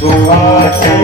सुखाचे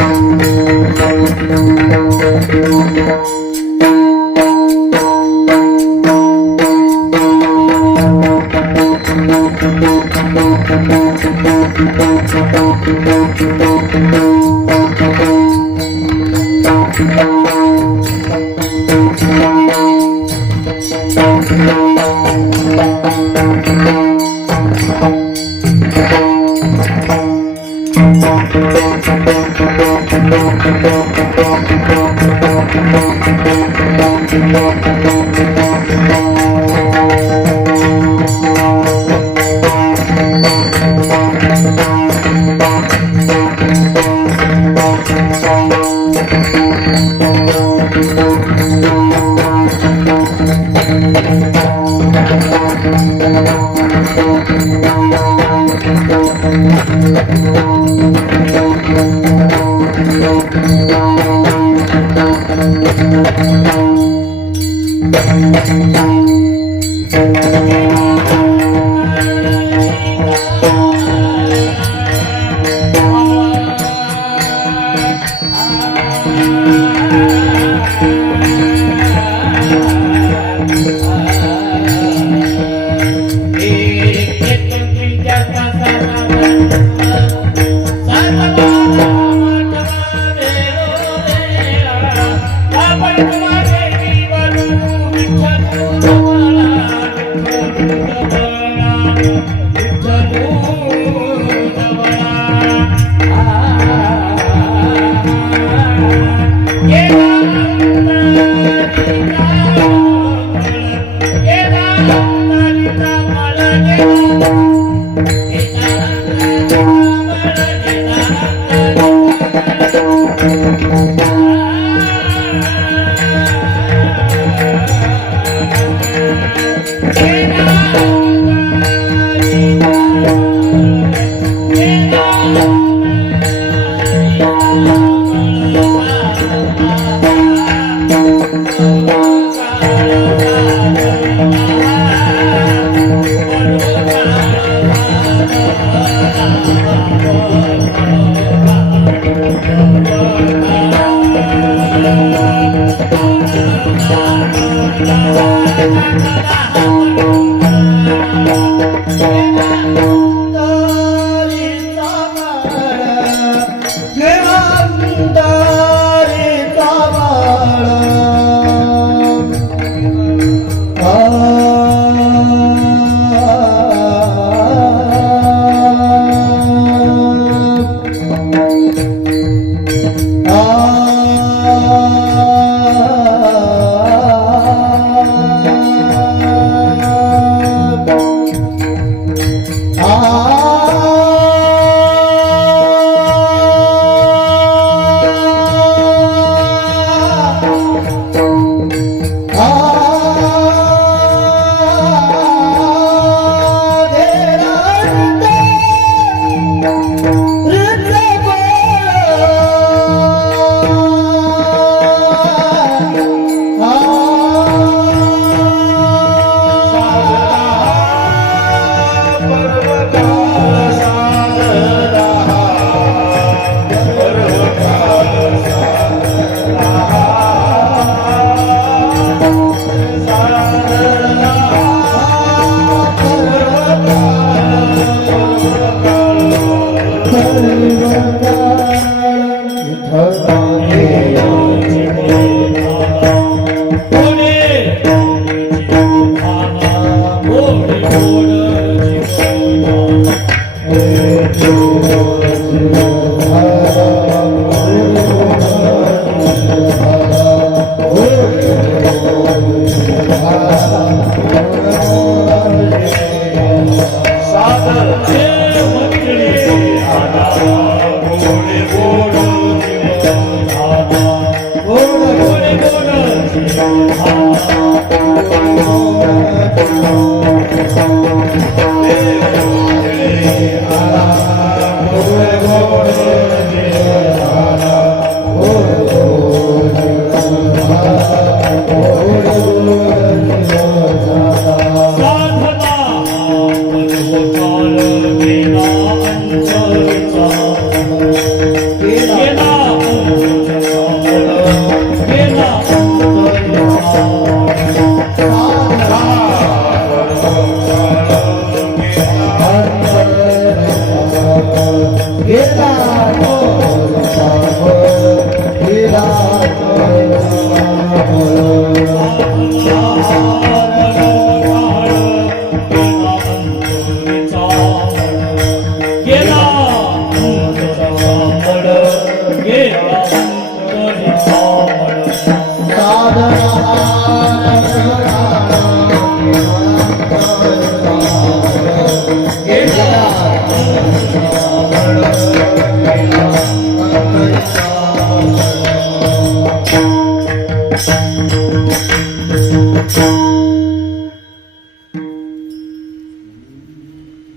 Hare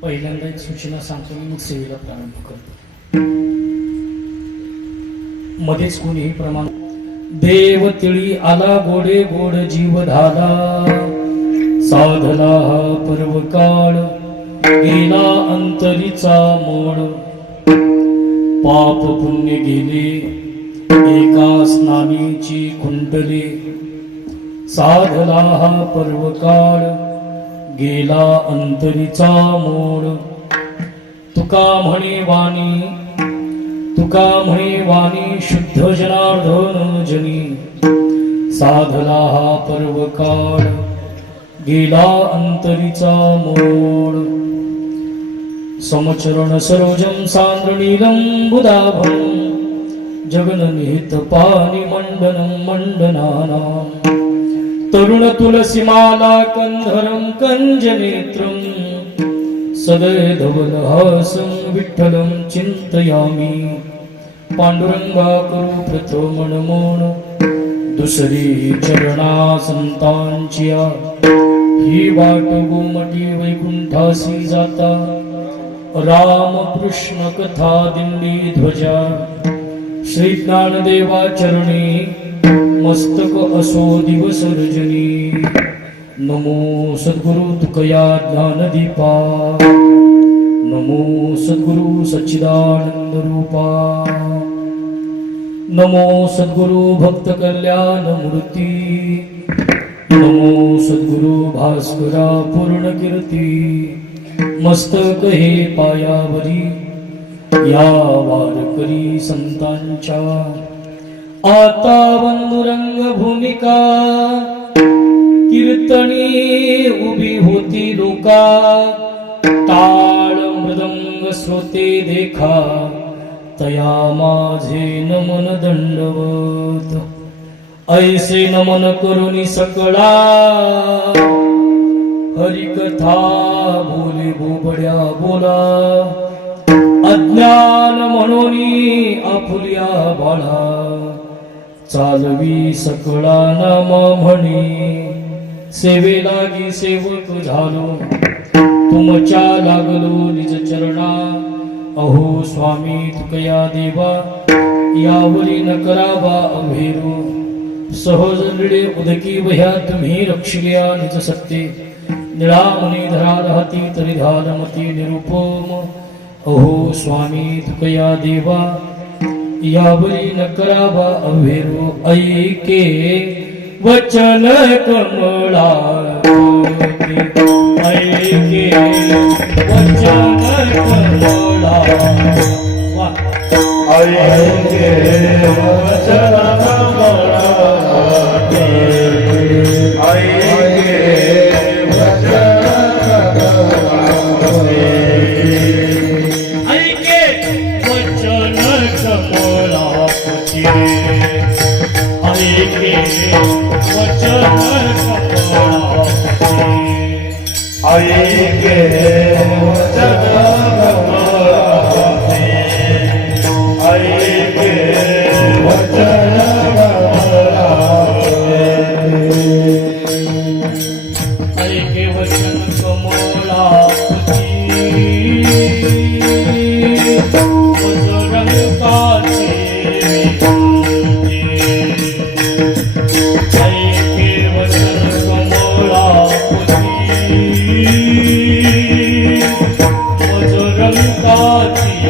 पहिल्यांदा एक सूचना सांगतो मी, मग सेवेला प्रारंभ करतो. मध्येच कोणीही प्रमाण देव तिळी आला गोडे गोड जीव धाला, साधला हा पर्व काळ गेला अंतरीचा मोड, पाप पुण्य गेले एका स्नानीची कुंडले, साधला हा पर्व काळ गेला अंतरीचा मोड. तुका म्हणे वाणी शुद्ध जनार्दन जनी, साधला हा पर्व काळ गेला अंतरीचा मोड. समचरण सरोजम सांद्र नीलम बुधाभं, जगननिहित पानी मंडनं मंडनानां, तरुण तुलसीमाला कंधरं कंजनेत्रं, सदय धवलहासं विठ्ठलं चिंतयामि. पांडुरंगा करू प्रथम नमोन, दुसरी चरणा संतांचिया, ही वाट गोमटी वैकुंठासी जाता, राम कृष्ण कथा दिंडी ध्वजा, श्री ज्ञानदेवा चरणी मस्तक असो दिवस रजनी. नमो सद्गुरु तुकया ज्ञानदीपा, नमो सद्गुरु सच्चिदानंद रूपा, नमो सद्गुरु भक्त कल्याण मूर्ती, नमो सद्गुरु भास्करा पूर्ण कीर्ती. मस्तक हे पायावरी या वारकरी संतांच्या, आता बंधुरंग भूमिका कीर्तनी उभी होती लोका, टाळ मृदंग श्रोते देखा, तया माझे नमन दंडवत. ऐसे नमन करुनी सकळा, हरिकथा बोले बोबड्या बोला, अज्ञान म्हणून आपुल्या बाळा, चालवी सकळा नाम म्हणे. सेवे लागी सेवक झालो, तुमच्या लागलो निज चरणा. अहो स्वामी तुकया देवा, यावरी न करावा अभेरू. सहज निळे उदकी वह्या तुम्ही रक्षिल्या निज सत्ते, निळामणी धरा राहती तरी धारमती निरुपम. अहो स्वामी तुकया देवा, यावरी न करावा अभेरू. ऐके वचन कमळा, ऐके वचन कमळा, ऐके वचन कमळा, ऐके वचन कमळा, ऐके वचन कमळा, ऐके वचन कमळा, ऐके वचन कमळा, ऐके वचन कमळा, ऐके वचन कमळा, बजरंगाचे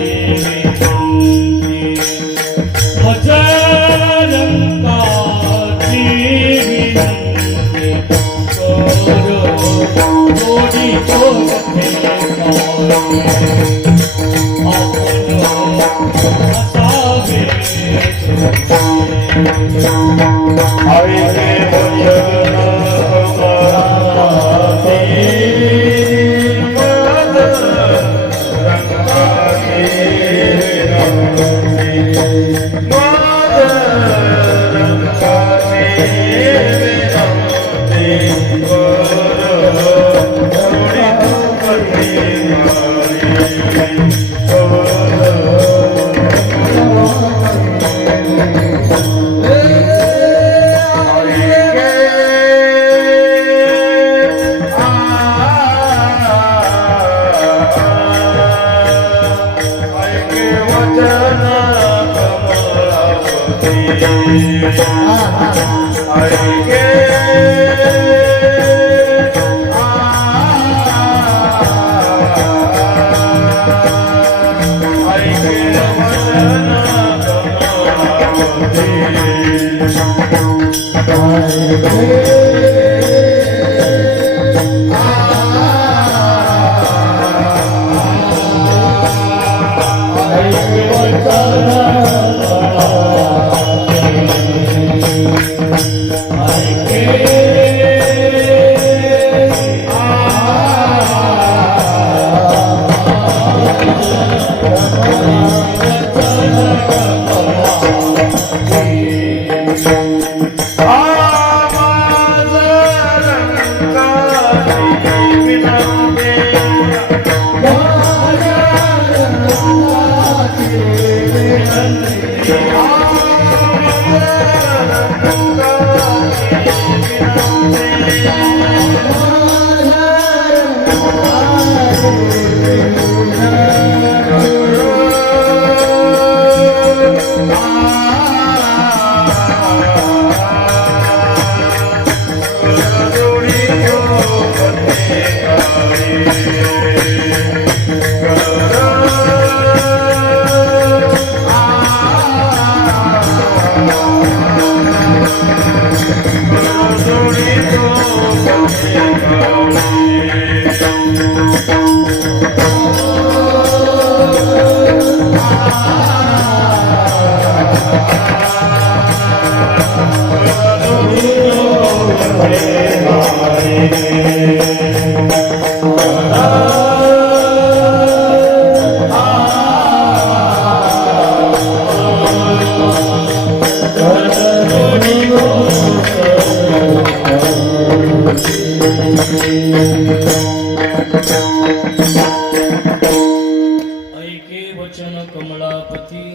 ऐके वचन कमळाची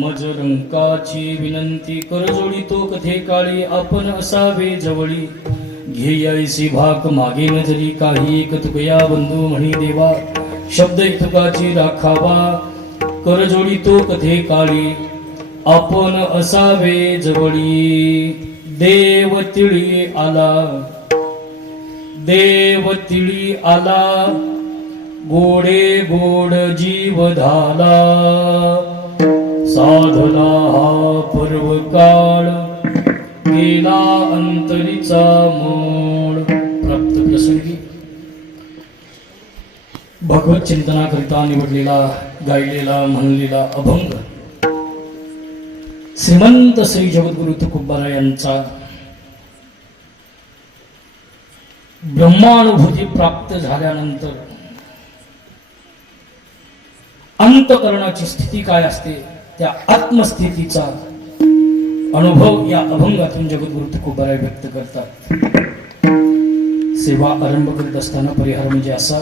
मद रंगाची विनंती मद रंगाची विनंती थोडी तुमची मजरंकाची विनंती करजोडी तो कथे काळी आपण असावे जवळी घेयायसी भाक मागे नजरी काही एक तुकया बंधू म्हणी देवा शब्द एक तुकाची राखावा करजोडी तो कथे काळी आपण असावे जवळी देव तिळी आला गोडे गोड जीव झाला साधना हा पर्व काळ गेला अंतरीचा मोड प्राप्त प्रसंगी भगवत चिंतनाकरिता निवडलेला गायलेला म्हणलेला अभंग श्रीमंत श्री जगद्गुरु तुकोबारा यांचा ब्रह्मानुभूती प्राप्त झाल्यानंतर अंतकरणाची स्थिती काय असते त्या आत्मस्थितीचा अनुभव या अभंगातून जगद्गुरु तुकोबाराय व्यक्त करतात. सेवा आरंभ करीत असताना परिहार म्हणजे असा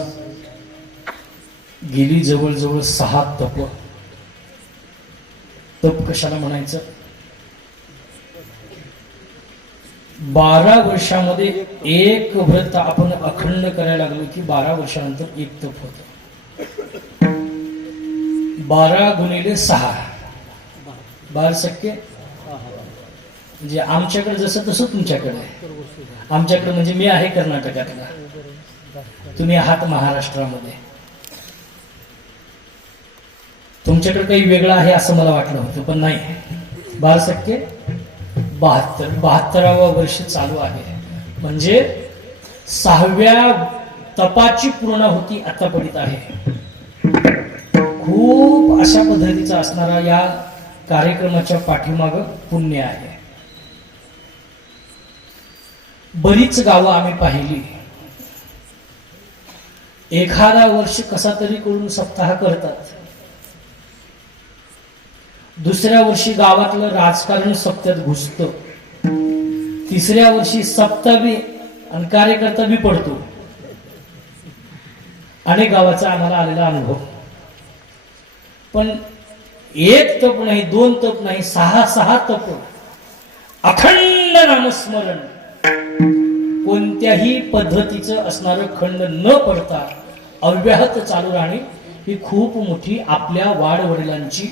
गेली जवळजवळ 6 तप कशाला म्हणायचं 12 वर्षामध्ये एक व्रत आपण अखंड करायला लागलो की 12 वर्षानंतर एक तप होतं. 12 गुणिले 6 12 म्हणजे आमच्याकडे जसं तसं तुमच्याकडे आहे. आमच्याकडे म्हणजे मी आहे कर्नाटकातला, तुम्ही आहात महाराष्ट्रामध्ये. तुमच्याकडे काही वेगळं आहे असं मला वाटलं होतं, पण नाही. 12 72 वर्ष चालू आहे. म्हणजे 6व्या तपाची पूर्णाहुती आता पडित आहे. खूप अशा पद्धतीचा असणारा या कार्यक्रमाच्या पाठीमाग पुण्य आहे. बरीच गावं आम्ही पाहिली. एखादा वर्ष कसा तरी करून सप्ताह करतात. दुसऱ्या वर्षी गावातलं राजकारण सप्त्यात घुसतं. तिसऱ्या वर्षी सप्ताह बी आणि कार्यकर्ता बी पडतो. अनेक गावाचा आम्हाला आलेला अनुभव. पण एक तप नाही, दोन तप नाही, 6 तप, अखंड नामस्मरण, कोणत्याही पद्धतीचं असणारं खंड न पडता अव्याहत चालू राहणे ही खूप मोठी आपल्या वाडवडिलांची,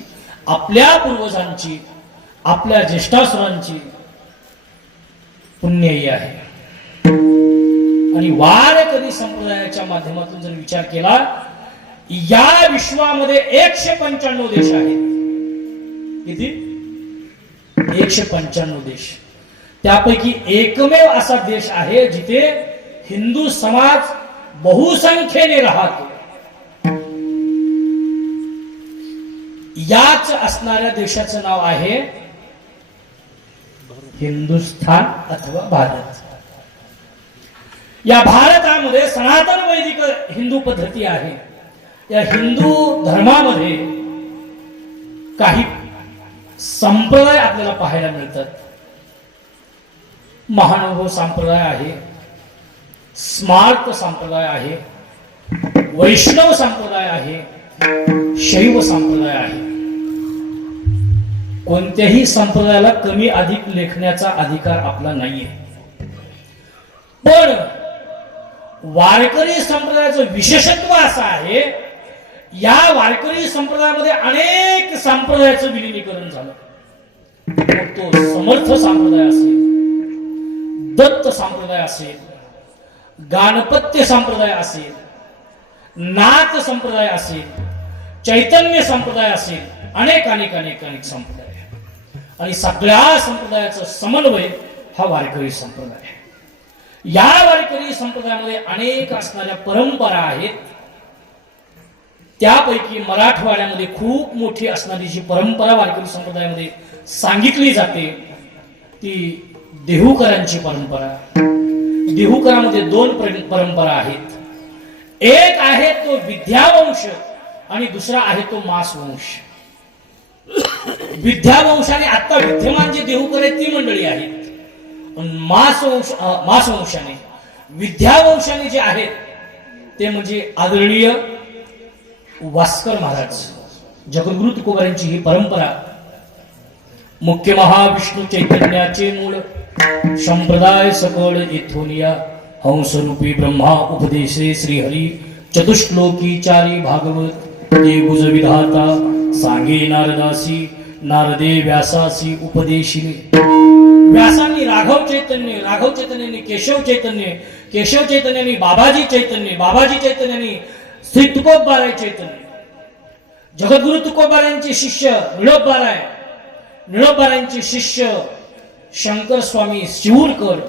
आपल्या पूर्वजांची, आपल्या ज्येष्ठासुरांची पुण्याई आहे. आणि वारकरी संप्रदायाच्या माध्यमातून जर विचार केला, या विश्वामध्ये 195 देश आहेत. किती? 195 देश. त्यापैकी एकमेव असा देश आहे जिथे हिंदू समाज बहुसंख्येने राहतो. याच असणाऱ्या देशाचं नाव आहे हिंदुस्थान अथवा भारत. या भारतामध्ये सनातन वैदिक हिंदू पद्धती आहे. या हिंदू धर्मामध्ये काही संप्रदाय आपल्याला पाहायला मिळतात. महानुभव संप्रदाय आहे, स्मार्त संप्रदाय आहे, वैष्णव संप्रदाय आहे, शैव संप्रदाय आहे. कोणत्याही संप्रदायाला कमी अधिक लेखण्याचा अधिकार आपला नाहीये. पण वारकरी संप्रदायाचं विशेषत्व असं आहे, या वारकरी संप्रदायामध्ये अनेक संप्रदायाचं विलीनीकरण झालं. मग तो समर्थ संप्रदाय असेल, दत्त संप्रदाय असेल, गाणपत्य संप्रदाय असेल, नाथ संप्रदाय असेल, चैतन्य संप्रदाय असेल, अनेक अनेक अनेक अनेक संप्रदाय. आणि सगळ्या संप्रदायाचा समन्वय हा वारकरी संप्रदाय आहे. या वारकरी संप्रदायामध्ये अनेक असणाऱ्या परंपरा आहेत. त्यापैकी मराठवाड्यामध्ये खूप मोठी असणारी जी परंपरा वारकरी संप्रदायामध्ये सांगितली जाते ती देहूकरांची परंपरा. देहूकरामध्ये 2 परंपरा आहेत. एक आहे तो विद्यावंश आणि दुसरा आहे तो मासवंश. विद्यावंशाने आता विद्यमान जे देहूकर आहेत ती मंडळी आहेत. मासवंशाने, विद्यावंशाने जे आहेत ते म्हणजे आदरणीय वास्कर महाराज, जगद्गुरु तुकोबारांची ही परंपरा. मुख्य महाविष्णू चैतन्याचे मूळ संप्रदाय सकळ इथोनिया हंसरूपी ब्रह्मा उपदेशे श्रीहरी चतुश्लोकी चारी भागवत ते गुज विधाता सांगे नारदासी नारदे व्यासासी उपदेशिले. व्यासांनी राघव चैतन्य, राघव चैतन्यांनी केशव चैतन्य, केशव चैतन्यांनी बाबाजी चैतन्य, बाबाजी चैतन्यांनी श्री तुकोबाराय चैतन्य. जगद्गुरु तुकोबारायांचे शिष्य निळोबाराय, निळोबारायांचे शिष्य शंकर स्वामी शिवूरकर,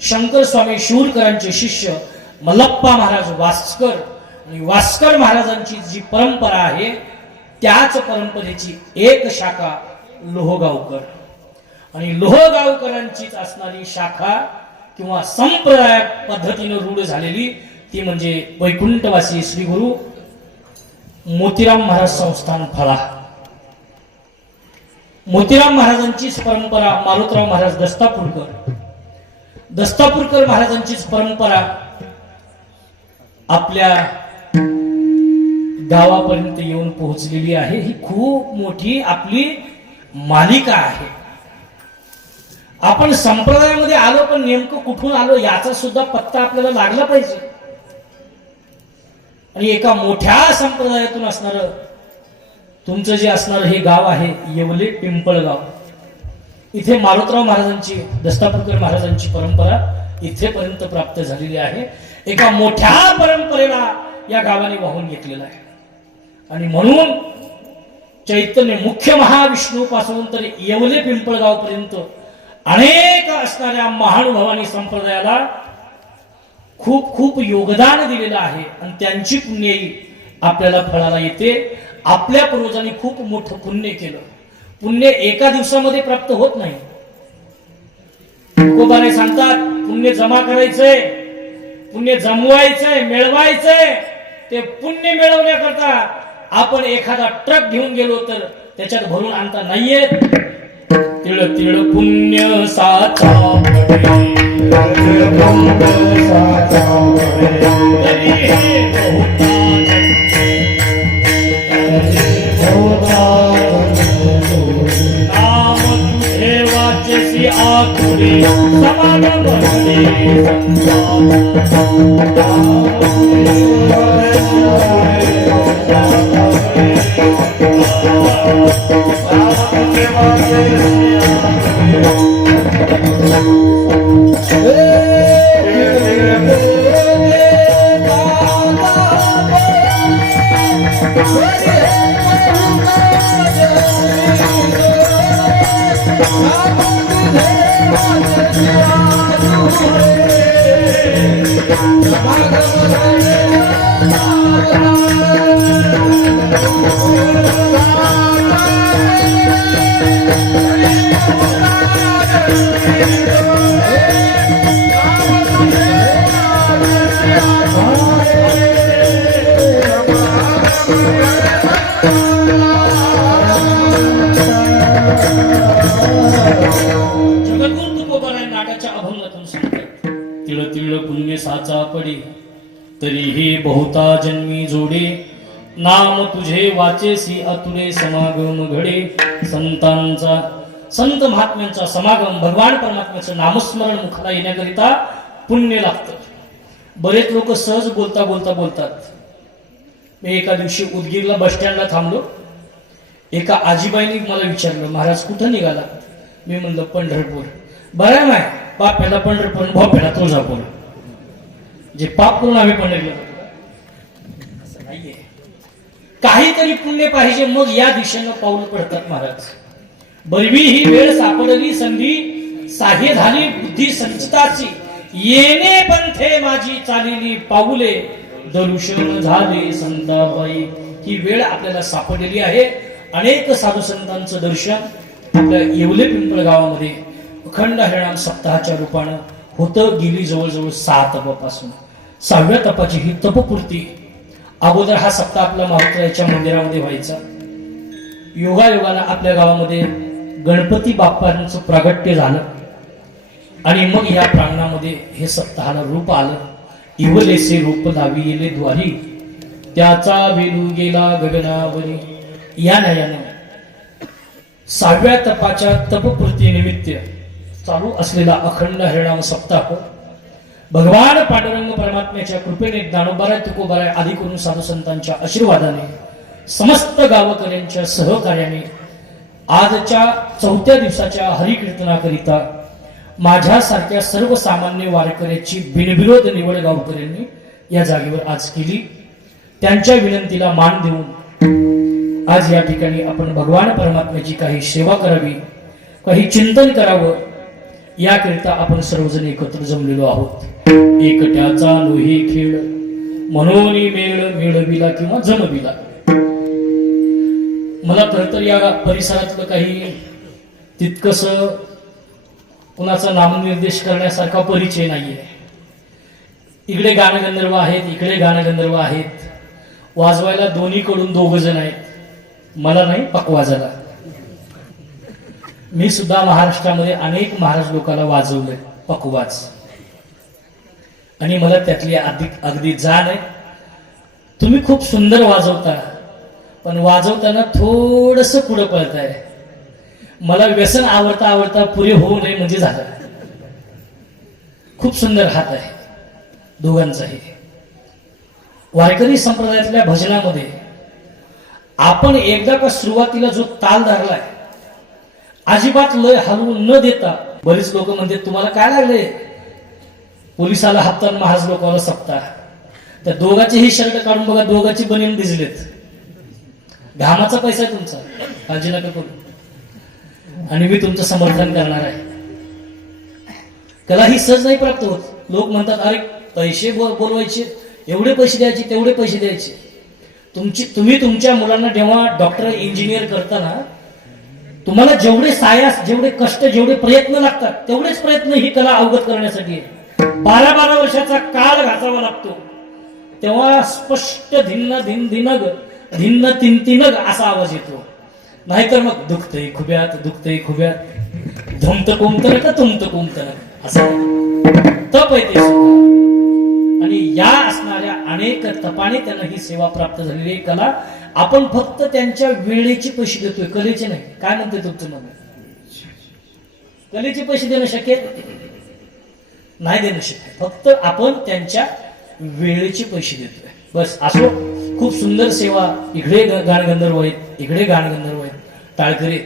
शंकर स्वामी शिवूरकरांचे शिष्य मल्लप्पा महाराज वास्कर. आणि वास्कर महाराजांची जी परंपरा आहे त्याच परंपरेची एक शाखा लोहगावकर. आणि लोहगावकरांचीच असणारी शाखा किंवा संप्रदाय पद्धतीनं रूढ झालेली ती म्हणजे वैकुंठवासी श्री गुरु मोतीराम महाराज संस्थान फळा. मोतीराम महाराजांचीच परंपरा मारुतराव महाराज दस्तापूरकर, दस्तापूरकर महाराजांचीच परंपरा आपल्या गावापर्यंत येऊन पोहोचलेली आहे. ही खूप मोठी आपली मालिका आहे. आपण संप्रदायामध्ये आलो पण नेमकं कुठून आलो याचा सुद्धा पत्ता आपल्याला लागला पाहिजे. आणि एका मोठ्या संप्रदायातून असणार तुमचं जे असणार हे गाव आहे येवले पिंपळगाव. इथे मारुतराव महाराजांची, दस्तापूरकर महाराजांची परंपरा इथेपर्यंत प्राप्त झालेली आहे. एका मोठ्या परंपरेला या गावाने वाहून घेतलेला आहे. आणि म्हणून चैतन्य मुख्य महाविष्णू पासून तर येवले पिंपळगाव पर्यंत अनेक असणाऱ्या महानुभावांनी संप्रदायाला खूप खूप योगदान दिलेलं आहे. आणि त्यांची पुण्याई आपल्याला फळाला येते. आपल्या पूर्वजांनी खूप मोठं पुण्य केलं. पुण्य एका दिवसामध्ये प्राप्त होत नाही. तुकोबाने सांगतात पुण्य जमा करायचंय, पुण्य जमवायचंय, मिळवायचंय. ते पुण्य मिळवण्याकरता आपण एखादा ट्रक घेऊन गेलो तर त्याच्यात भरून आणता नाहीये. तिळ तिळ पुण्य साचा तरी हे नाम तुझे वाचसी आतुरे समागम तिळ तिळ पुण्य साचा पडे तरी हे बहुता जन्मी जोडे. नाम तुझे वाचेसी अतुरे समागम घडे. संत महात्म्यांचा समागम, भगवान परमात्म्याचं नामस्मरण मुखाला येण्याकरिता पुण्य लागतं. बरेच लोक सहज बोलतात. मी एका दिवशी उदगीरला बस स्टँडला थांबलो. एका आजीबाईंनी मला विचारलं, महाराज कुठं निघाला? मी म्हणलं पंढरपूर. बरं नाही, पाप पेला पंढरपूर, भाव पेला तुळजापूर. जे पाप करून आम्ही पंढरपूर असं नाहीये. काहीतरी पुण्य पाहिजे, मग या दिशेनं पाऊल पडतात महाराज. बरवी ही वेळ सापडली संधी, साह्य झाली बुद्धी संचिताची. येणे पंथे माझी चालिली पाऊले, दर्शन झाले संताबाई. ही वेळ आपल्याला सापडलेली आहे. अनेक साधू संतांचं दर्शन आपल्या येवले पिंपळ गावामध्ये अखंड हरिनाम सप्ताहाच्या रूपानं होतं. गेली जवळजवळ 6 तपापासून 6व्या तपाची ही तपपूर्ती. अगोदर हा सप्ताह आपला माहुत्राच्या मंदिरामध्ये व्हायचा. योगायोगाला आपल्या गावामध्ये गणपती बाप्पांचं प्रागट्य झालं आणि मग या प्रांगणामध्ये हे सप्ताहाला रूप आलं. इवलेसे रूप लावी येले द्वारी, त्याचा वेलू गेला गगनावरी. या न्यायानं 6व्या तपाच्या तपपूर्ती निमित्त चालू असलेला अखंड हरिनाम सप्ताह भगवान पांडुरंग परमात्म्याच्या कृपेने, ज्ञानोबाराय तुकोबाराय आदी करून साधू संतांच्या आशीर्वादाने, समस्त गावकऱ्यांच्या सहकार्याने आजच्या 4थ्या दिवसाच्या हरिकीर्तनाकरिता माझ्यासारख्या सर्वसामान्य वारकऱ्याची बिनविरोध निवड गावकऱ्यांनी या जागेवर आज केली. त्यांच्या विनंतीला मान देऊन आज या ठिकाणी आपण भगवान परमात्म्याची काही सेवा करावी, काही चिंतन करावं, याकरिता आपण सर्वजण एकत्र जमलेलो आहोत. एकट्याचा लोही खेळ म्हणून मेळ मिळविला किंवा जमविला. मला तर या परिसरातलं काही तितकस कुणाचा नामनिर्देश करण्यासारखा परिचय नाहीये. इकडे गाणगंधर्व आहेत, इकडे गाणगंधर्व आहेत. वाजवायला दोन्हीकडून 2 जण आहेत. मला नाही, पकवाजाला. मी सुद्धा महाराष्ट्रामध्ये अनेक महाराज लोकांना वाजवलंय पकवाज, आणि मला त्यातली अगदी जाण आहे. तुम्ही खूप सुंदर वाजवता, पण वाजवताना थोडस पुढं पळताय. मला व्यसन आवडता पुरे होऊ नये म्हणजे झालं. खूप सुंदर हात आहे दोघांचाही. वारकरी संप्रदायातल्या भजनामध्ये आपण एकदा का सुरुवातीला जो ताल धरलाय, अजिबात लय हलवून न देता, बरीच लोक म्हणतात तुम्हाला काय लागले, पोलिसाला हप्ता महाराज लोकांना सप्ता. त्या दोघांचेही शर्ट काढून बघा, दोघांची बनीन भिजलेत. घामाचा पैसा आहे तुमचा, काळजी नका करू, आणि मी तुमचं समर्थन करणार आहे. कला ही सहज नाही प्राप्त होत. लोक म्हणतात अरे पैसे बोलवायचे, एवढे पैसे द्यायचे, तेवढे पैसे द्यायचे. तुम्ही तुमच्या मुलांना जेव्हा डॉक्टर इंजिनियर करताना तुम्हाला जेवढे सायास, जेवढे कष्ट, जेवढे प्रयत्न लागतात तेवढेच प्रयत्न ही कला अवगत करण्यासाठी आहे. 12-12 वर्षाचा काळ घासावा लागतो, तेव्हा स्पष्ट धिन्न धिन धिनग धिन्न तिन तिनग असा आवाज येतो. नाहीतर मग दुखतय खुब्यात, दुखतय खुब्यात, धुमत कुमत का तुमत कुमत असं तप आहे ते सुद्धा. आणि या असणाऱ्या अनेक तपाने त्यांना ही सेवा प्राप्त झालेली कला. आपण फक्त त्यांच्या वेळेचे पैसे देतोय, कलेचे नाही. काय म्हणते तुमचं मग? कलेचे पैसे देणं शक्य नाही, देणं शक्य. फक्त आपण त्यांच्या वेळेचे पैसे देतोय बस. असो, खूप सुंदर सेवा. इकडे गाणगंधर्व आहेत, इकडे गाणगंधर्व आहेत, टाळकरी.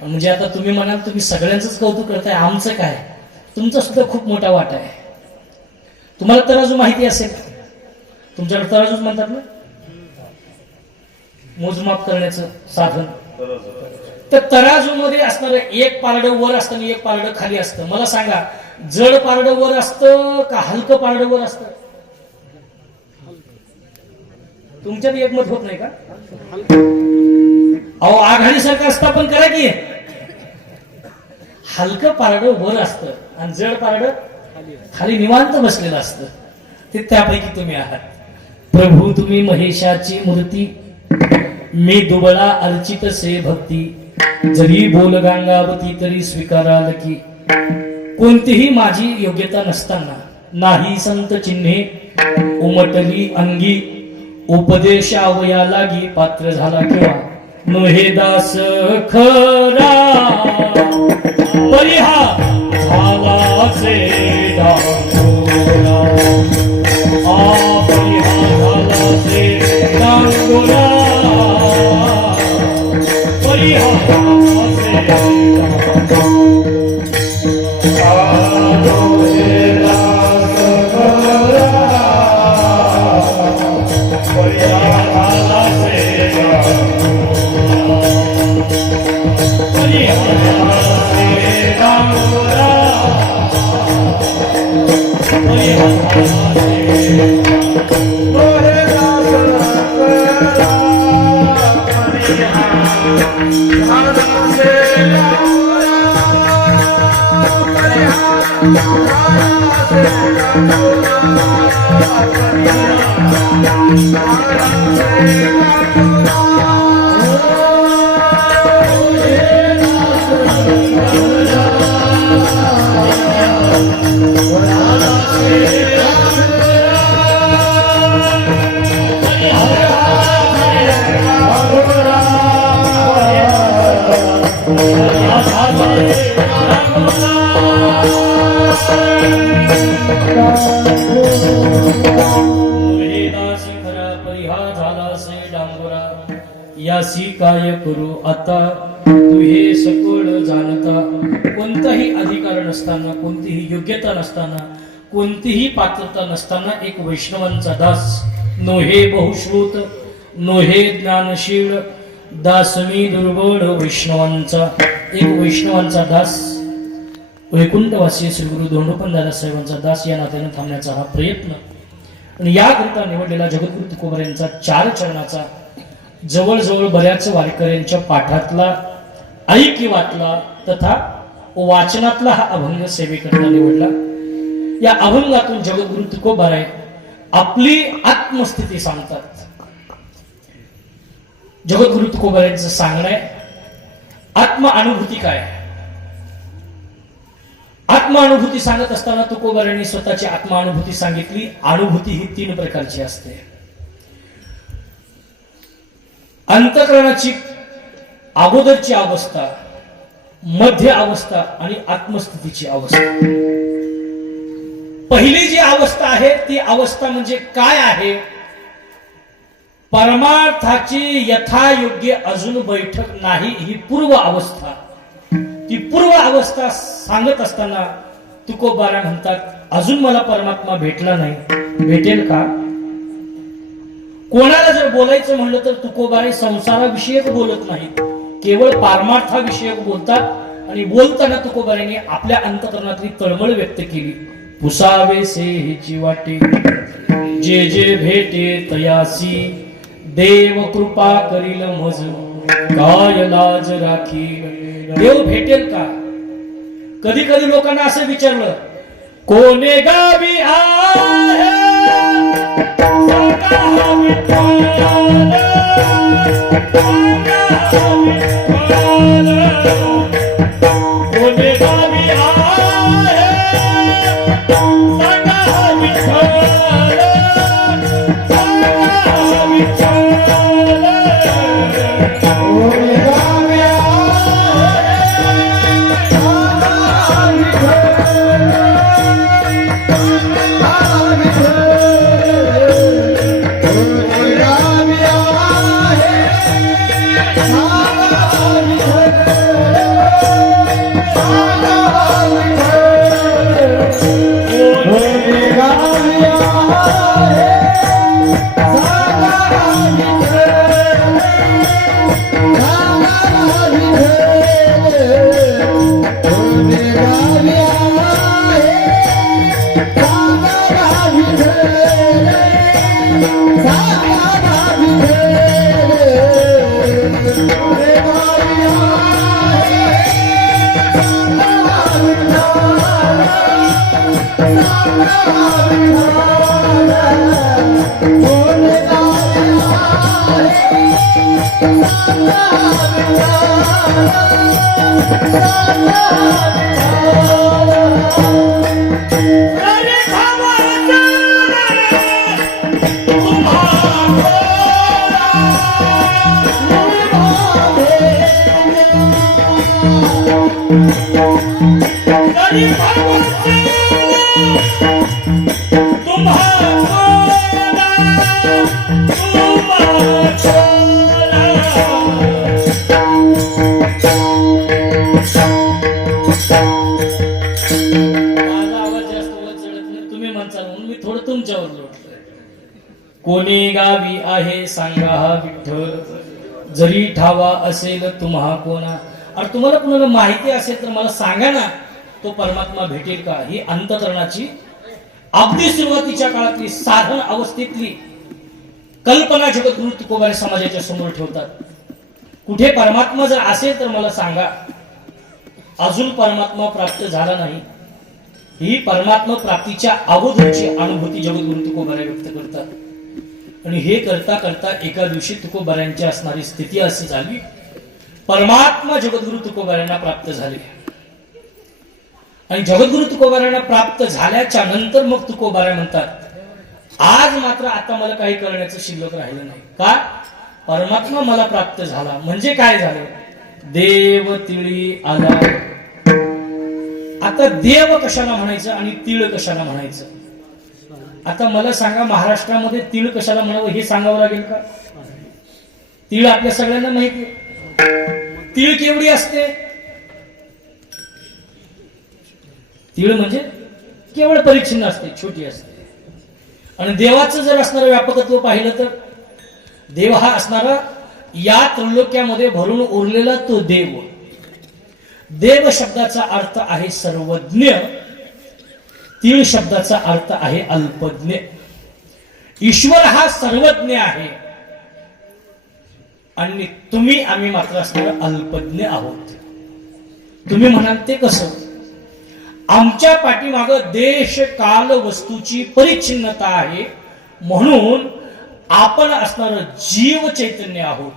म्हणजे आता तुम्ही म्हणाल तुम्ही सगळ्यांचंच कौतुक करताय, आमचं काय? तुमचा सुद्धा खूप मोठा वाटा आहे. तुम्हाला तराजू माहिती असेल, तुमच्याकडे तराजूच म्हणतात ना, मोजमाप करण्याचं साधन. तर तराजू मध्ये असणारं एक पारडं वर असतं आणि एक पारडं खाली असतं. मला सांगा, जड पारडं वर असतं का हलकं पारडं वर असतं? तुमच्यात एकमत होत नाही का? अहो, आघाडी सरकार स्थापन करा की. हलकं पारडं वर असतं आणि जड पारडं खाली निवांत बसलेलं असतं. ते त्यापैकी तुम्ही आहात. प्रभू तुम्ही महेशाची मूर्ती, मी दुबळा अर्चित से भक्ती. जरी बोल गांगावती तरी स्वीकाराल की. कोणतीही माझी योग्यता नसताना नाही संत चिन्हे उमटली अंगी. उपदेशावया लागी पात्र झाला किंवा नोहे दास खरा. परिहा झाला से डांगोरा, परिहा झाला से डांगोरा, परिहा झाला से डांगोरा. यासी काय करू आता तू हे सकळ जाणता. कोणताही अधिकार नसताना, कोणतीही योग्यता नसताना, कोणतीही पात्रता नसताना एक वैष्णवांचा दास. नोहे बहुश्रुत नोहे ज्ञानशील, दास मी दुर्बळ वैष्णवांचा. एक वैष्णवांचा दास, वैकुंठवासी श्री गुरु धोंडोपंत दादासाहेबांचा दास या नात्याने थांबण्याचा हा प्रयत्न. आणि याकरिता निवडलेला जगद्गुरु तुकोबार यांचा 4 चरणाचा जवळजवळ बऱ्याच वारकऱ्यांच्या पाठातला, ऐकिवातला तथा वाचनातला हा अभंग सेवेकरता निवडला. या अभंगातून जगद्गुरु तुकोबाराय आपली आत्मस्थिती सांगतात. जगद्गुरु तुकोबारायांचं सांगणं आहे, आत्मानुभूती काय. आत्मानुभूती सांगत असताना तुकोबारायांनी स्वतःची आत्मानुभूती सांगितली. अनुभूती ही 3 प्रकारची असते. अंतःकरणाची अगोदरची अवस्था, मध्य अवस्था आणि आत्मस्थितीची अवस्था. पहिली जी अवस्था आहे ती अवस्था म्हणजे काय आहे? परमार्थाची यथायोग्य अजून बैठक नाही, ही पूर्व अवस्था. ती पूर्व अवस्था सांगत असताना तुकोबारा म्हणतात, अजून मला परमात्मा भेटला नाही, भेटेल का? कोणाला जर बोलायचं म्हणलं तर तुकोबारे संसाराविषयक बोलत नाहीत, केवळ पारमार्थाविषयक बोलतात. आणि बोलताना तुकोबारांनी आपल्या अंतःकरणातली तळमळ व्यक्त केली. पुसावे से हिची वाटे, जे जे भेटे तयासी, देव कृपा करील मज, काय लाज राखी देव भेटेल का? कधी कधी लोकांना असं विचारलं, कोणे गावी आहे सांगा विठ्ठल, सांगा विठ्ठल. कोणे गावी आहे सांगा विठ्ठल, सांगा विठ्ठल. कोणी गावी आहे सांगा हा विठ्ठल, जरी ठावा असेल तुम्हा कोणा. आणि तुम्हाला कुणाला माहिती असेल तर मला सांगा ना, तो परमात्मा भेटेल का? ही अंतकरणाची अगदी सुरुवातीच्या काळातली साधन अवस्थेतली कल्पना जगद्गुरु तुकोबारे समाजाच्या समोर ठेवतात. कुठे परमात्मा जर असेल तर मला सांगा. अजून परमात्मा प्राप्त झाला नाही, ही परमात्मा प्राप्तीच्या अगोदरची अनुभूती जगद्गुरु तुकोबारे व्यक्त करतात. आणि हे करता करता एका दिवशी तुकोबाऱ्यांची असणारी स्थिती अशी झाली, परमात्मा जगद्गुरु तुकोबाऱ्यांना प्राप्त झाले. आणि जगद्गुरु तुकोबाऱ्यांना प्राप्त झाल्याच्या नंतर मग तुकोबाऱ्या म्हणतात, आज मात्र आता मला काही करण्याचं शिल्लक राहिलं नाही. का? परमात्मा मला प्राप्त झाला. म्हणजे काय झालं? देव तिळी आला. आता देव कशाला म्हणायचं आणि तीळ कशाला म्हणायचं? आता मला सांगा, महाराष्ट्रामध्ये तीळ कशाला म्हणावं हे सांगावं लागेल का? तीळ आपल्या सगळ्यांना माहिती. तीळ केवढी असते? तीळ म्हणजे केवळ परिच्छिन्न असते, छोटी असते. आणि देवाचं जर असणारं व्यापकत्व पाहिलं तर देव हा असणारा या त्रैलोक्यामध्ये भरून उरलेला तो देव. देव शब्दाचा अर्थ आहे सर्वज्ञ, तीळ शब्दाचा अर्थ आहे अल्पज्ञ. ईश्वर हा सर्वज्ञ आहे आणि तुम्ही आम्ही मात्र असणारे अल्पज्ञ आहोत. तुम्ही म्हणाल ते कसं? आमच्या पाठीमाग देश काल वस्तूची परिच्छिन्नता आहे, म्हणून आपण असणार जीव चैतन्य आहोत.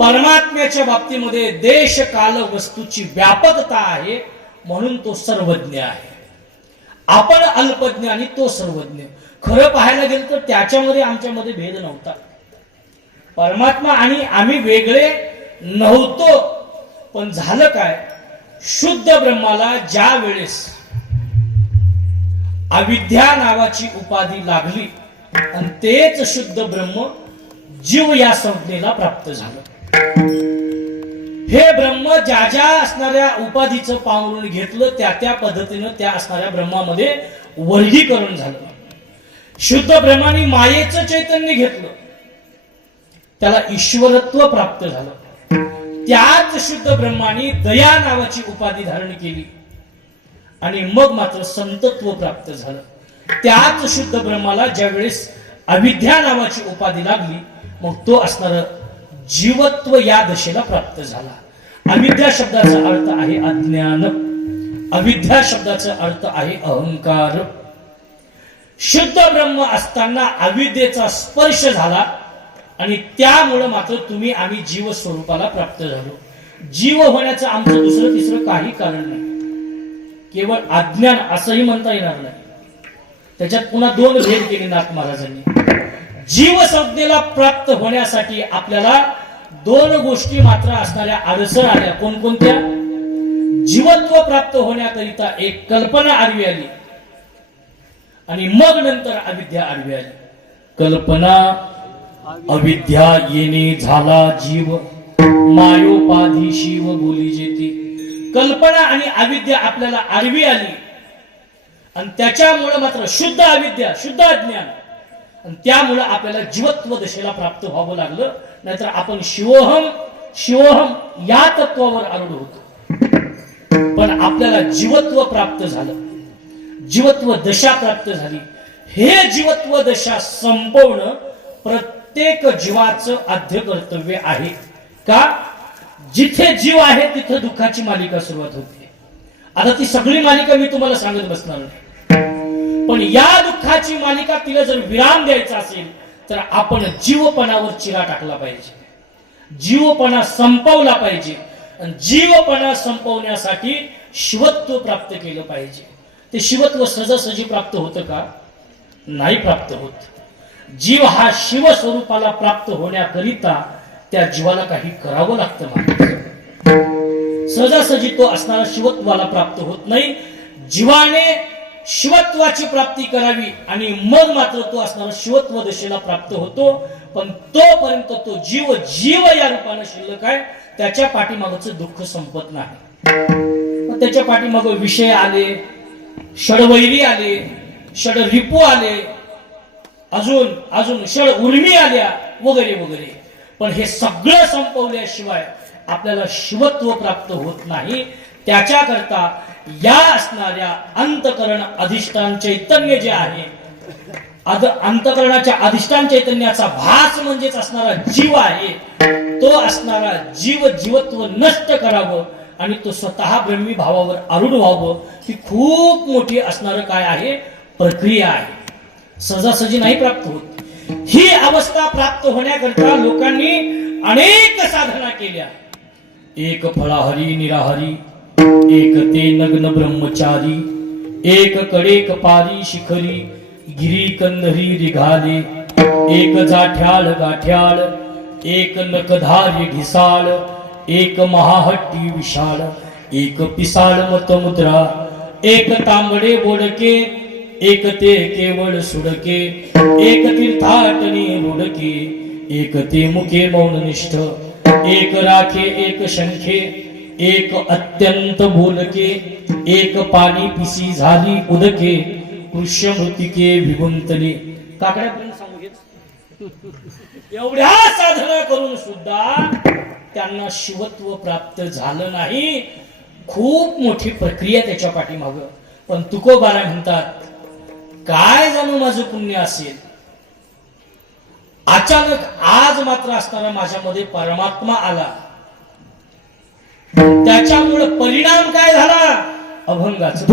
परमात्म्याच्या बाबतीमध्ये देश काल वस्तूची व्यापकता आहे, म्हणून तो सर्वज्ञ आहे. आपण अल्पज्ञ आणि तो सर्वज्ञ. खरं पाहायला गेलं तर त्याच्यामध्ये आमच्यामध्ये भेद नव्हता. परमात्मा आणि आम्ही वेगळे नव्हतो. पण झालं काय? शुद्ध ब्रह्माला ज्या वेळेस अविद्या नावाची उपाधी लागली आणि तेच शुद्ध ब्रह्म जीव या संज्ञेला प्राप्त झालं. हे ब्रह्म ज्या ज्या असणाऱ्या उपाधीचं पांघरून घेतलं त्या त्या पद्धतीनं त्या असणाऱ्या ब्रह्मामध्ये वर्गीकरण झालं. शुद्ध ब्रह्माने मायेचं चैतन्य घेतलं, त्याला ईश्वरत्व प्राप्त झालं. त्याच शुद्ध ब्रह्माने दया नावाची उपाधी धारण केली आणि मग मात्र संतत्व प्राप्त झालं. त्याच शुद्ध ब्रह्माला ज्या वेळेस अविद्या नावाची उपाधी लागली, मग तो असणार जीवत्व या दशेला प्राप्त झाला. अविद्या शब्दाचा अर्थ आहे अज्ञान, अविद्या शब्दाचा अर्थ आहे अहंकार. शुद्ध ब्रह्म असताना अविद्येचा स्पर्श झाला आणि त्यामुळे मात्र तुम्ही आम्ही जीव स्वरूपाला प्राप्त झालो. जीव होण्याचं आमचं दुसरं तिसरं काही कारण नाही, केवळ अज्ञान असंही म्हणता येणार नाही. त्याच्यात पुन्हा दोन भेद केले नाथ महाराजांनी. जीव संज्ञेला प्राप्त होण्यासाठी आपल्याला दोन गोष्टी मात्र असणाऱ्या अडचण आल्या. कोणकोणत्या? जीवत्व प्राप्त होण्याकरिता एक कल्पना आडवी आली आणि मग नंतर अविद्या आडवी आली. कल्पना अविद्या येणे झाला जीव, मायोपाधी शिव बोली जेती. कल्पना आणि अविद्या आपल्याला आडवी आली आणि त्याच्यामुळे मात्र शुद्ध अविद्या, शुद्ध अज्ञान, आणि त्यामुळे आपल्याला जीवत्व दशेला प्राप्त व्हावं लागलं. नाहीतर आपण शिवोहम शिवोहम या तत्वावर आरूढ होतो. पण आपल्याला जीवत्व प्राप्त झालं, जीवत्व दशा प्राप्त झाली. हे जीवत्व दशा संपवणं प्रत्येक जीवाचं आद्य कर्तव्य आहे. का? जिथे जीव आहे तिथे दुःखाची मालिका सुरुवात होते. आता ती सगळी मालिका मी तुम्हाला सांगत बसणार नाही, पण या दुःखाची मालिका तिला जर विराम द्यायचा असेल तर आपण जीवपणावर चिरा टाकला पाहिजे, जीवपणा संपवला पाहिजे. आणि जीवपणा संपवण्यासाठी शिवत्व प्राप्त केलं पाहिजे. ते शिवत्व सहजासहजी प्राप्त होतं का? नाही प्राप्त होत. जीव हा शिव स्वरूपाला प्राप्त होण्याकरिता त्या जीवाला काही करावं लागतं. सहजासहजी तो असणारा शिवत्वाला प्राप्त होत नाही. जीवाने शिवत्वाची प्राप्ती करावी आणि मग मात्र तो असणारा शिवत्व दशेला प्राप्त होतो. पण तोपर्यंत तो जीव जीव या रूपाने शिल्लक आहे. त्याच्या पाठीमागचं दुःख संपत नाही. त्याच्या पाठीमाग विषय आले, षडवैरी आले, षडरिपू आले, अजून अजून षड उर्मी आल्या वगैरे वगैरे. पण हे सगळं संपवल्याशिवाय आपल्याला शिवत्व प्राप्त होत नाही. त्याच्याकरता या असणाऱ्या अंतकरण अधिष्ठान चैतन्य जे आहे, अंतकरणाच्या अधिष्ठान चैतन्याचा भास म्हणजेच असणारा जीव आहे, तो असणारा जीव जीवत्व नष्ट करावं आणि तो स्वतः ब्रह्मी भावावर आरूढ व्हावं. ही खूप मोठी असणारं काय आहे? प्रक्रिया आहे. सहजासहजी नाही प्राप्त होत. ही अवस्था प्राप्त होण्याकरता लोकांनी अनेक साधना केल्या. एक फळाहरी निराहरी, एक ते नग्न ब्रह्मचारी, एक कडेक पारी शिखरी, गिरी कंदरी रिघाले, एक जाठ्याळ गाठ्याळ, एक नकधारी ढिसाळ, एक महाहट्टी विशाळ, एक पिसाळ मतमुद्रा, एक तांबडे बोडके, एक ते केवळ सुडके, एक तीर्थाटनी रुडके, एक ते मुखे मौननिष्ठ, एक राखे एक शंखे, एक अत्यंत बोलके, एक पाणी पिसी झाली उदके, कृष्य मृतिके विगुंतले. काकड्यापर्यंत सांगू घेत. एवढ्या साधना करून सुद्धा त्यांना शिवत्व प्राप्त झालं नाही. खूप मोठी प्रक्रिया त्याच्या पाठीमाग. पण तुकोबारा म्हणतात, काय जाणू माझं पुण्य असेल, अचानक आज मात्र असणारा माझ्यामध्ये परमात्मा आला. त्याच्यामुळे परिणाम काय झाला? अभंगाचा.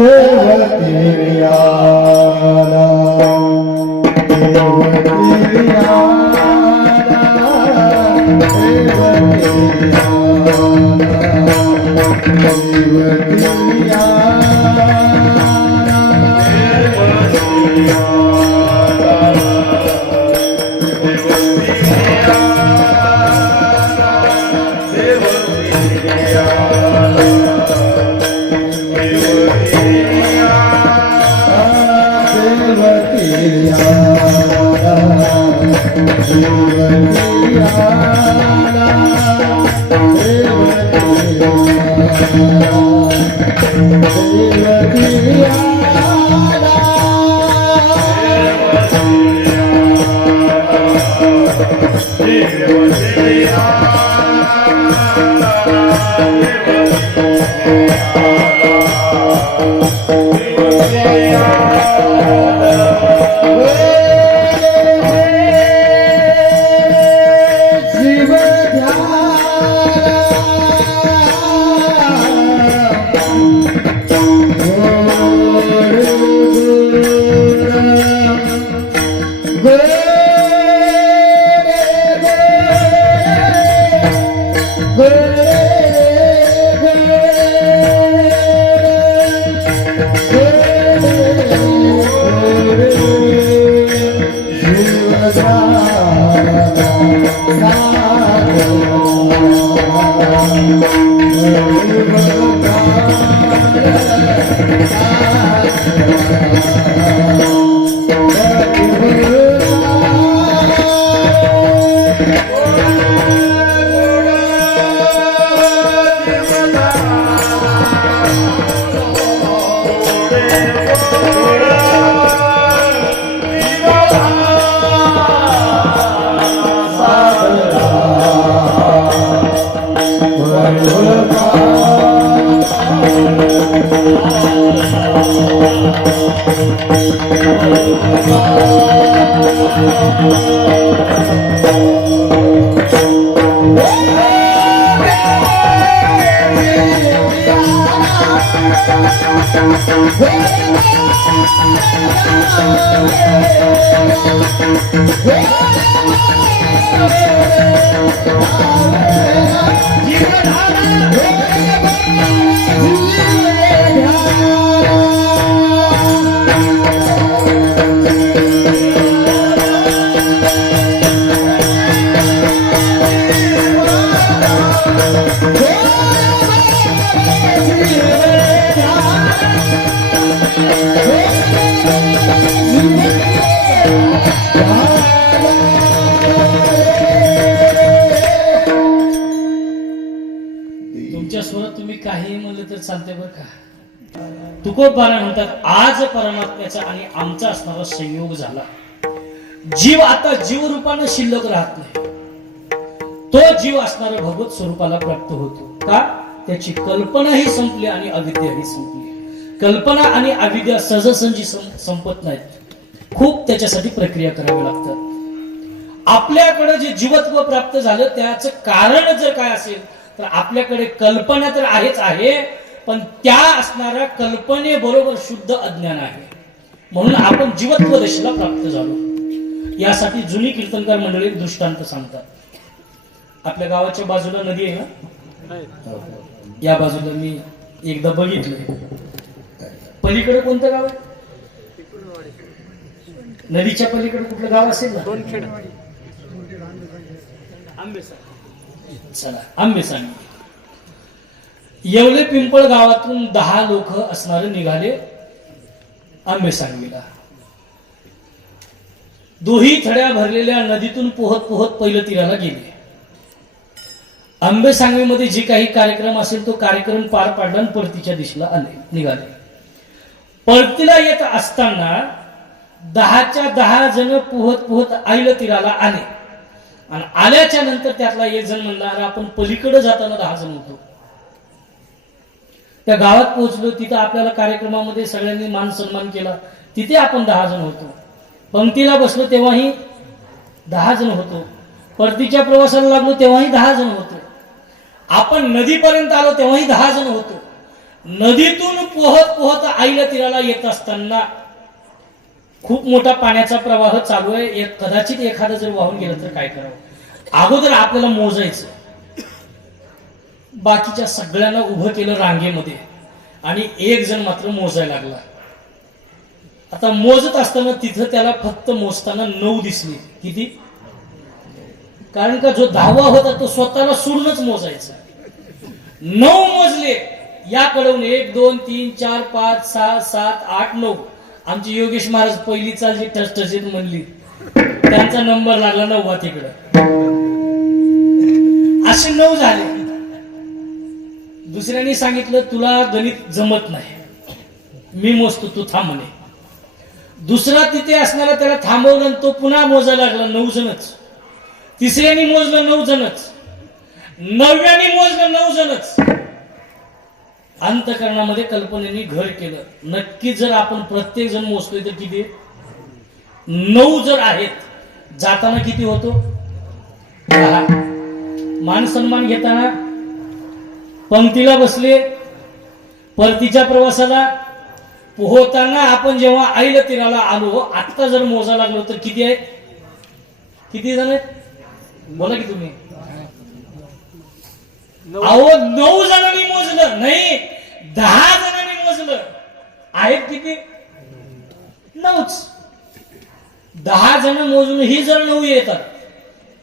तुमच्या स्वरात तुम्ही काही म्हणलं तर चालते बरं का. तुकोबारा म्हणतात, आज परमात्म्याचा आणि आमचा असणारा संयोग झाला. जीव आता जीव रूपानं शिल्लक राहत नाही. तो जीव असणारा भगवत स्वरूपाला प्राप्त होतो. का? त्याची कल्पनाही संपली आणि अविद्याही संपली. कल्पना आणि अविद्या सहजासहजी संपत नाहीत. खूप त्याच्यासाठी प्रक्रिया करावी लागतात. आपल्याकडे जे जीवत्व प्राप्त झालं त्याचं कारण जर काय असेल तर आपल्याकडे कल्पना तर आहेच आहे, पण त्या असणाऱ्या कल्पनेबरोबर शुद्ध अज्ञान आहे. म्हणून आपण जीवत्व दशेला प्राप्त झालो. यासाठी जुनी कीर्तनकार मंडळी दृष्टांत सांगतात. आपल्या गावाच्या बाजूला नदी आहे ना, या बाजूला मी एकदा बघितलं. पलीकडे कोणतं गाव आहे? नदीच्या पलीकडे कुठलं गाव असेल ना? चला आंबे सांग. येवले पिंपळ गावातून 10 लोक असणारे निघाले आंबे सांगवीला. दोही थड्या भरलेल्या नदीतून पोहत पोहत पहिलं तीराला गेले. आंबे सांगवीमध्ये जे काही कार्यक्रम असेल तो कार्यक्रम पार पाडला आणि परतीच्या दिशेला निघाले. परतीला येत असताना 10च्या 10 जण पोहत पोहत आईला तीराला आले. आणि आल्याच्या नंतर त्यातला एक जण म्हणला, अरे आपण पलीकडे जाताना 10 जण होतो. त्या गावात पोहोचलो, तिथं आपल्याला कार्यक्रमामध्ये सगळ्यांनी मान सन्मान केला. तिथे आपण 10 जण होतो. पंक्तीला बसलो तेव्हाही 10 जण होतो. परतीच्या प्रवासाला लागलो तेव्हाही 10 जण होतो. आपण नदीपर्यंत आलो तेव्हाही 10 जण होतो. नदीतून पोहत पोहत आईला तीराला येत असताना खूप मोठा पाण्याचा प्रवाह चालू आहे. कदाचित एखादं जर वाहून गेलं तर काय करावं? अगोदर आपल्याला मोजायचं. बाकीच्या सगळ्यांना उभं केलं रांगेमध्ये आणि एक जण मात्र मोजायला लागला. आता मोजत असताना तिथं त्याला फक्त मोजताना 9 दिसले. किती? कारण का जो 10वा होता तो स्वतःला सोडूनच मोजायचा. 9 मोजले. याकडून 1 2 3 4 5 6 7 8 9. आमचे योगेश महाराज पहिली चाल जी ठसठशीत म्हणली त्यांचा नंबर लागला 9वा तिकडं. असे 9 झाले. दुसऱ्याने सांगितलं, तुला गणित जमत नाही, मी मोजतो, तू थांब म्हणे. दुसरा तिथे असणारा त्याला थांबवलं आणि तो पुन्हा मोजायला लागला 9 जणच. तिसऱ्याने मोजलं 9 जणच. 9व्याने मोजलं 9 जणच. अंतःकरणामध्ये कल्पनेने घर केलं. नक्की जर आपण प्रत्येक जण मोजतोय तर किती? 9 जर आहेत. जाताना किती होतो? 10. मान सन्मान घेताना पंक्तीला बसले परतीच्या प्रवासाला पोहताना आपण जेव्हा आईला तीराला आलो, आता जर मोजा लागलो तर किती आहेत? किती जण आहेत बोला की तुम्ही? अहो 9 जणांनी मोजलं नाही, 10 जणांनी मोजलं. आहेत किती? 9च. 10 जण मोजून ही जर 9 येतात,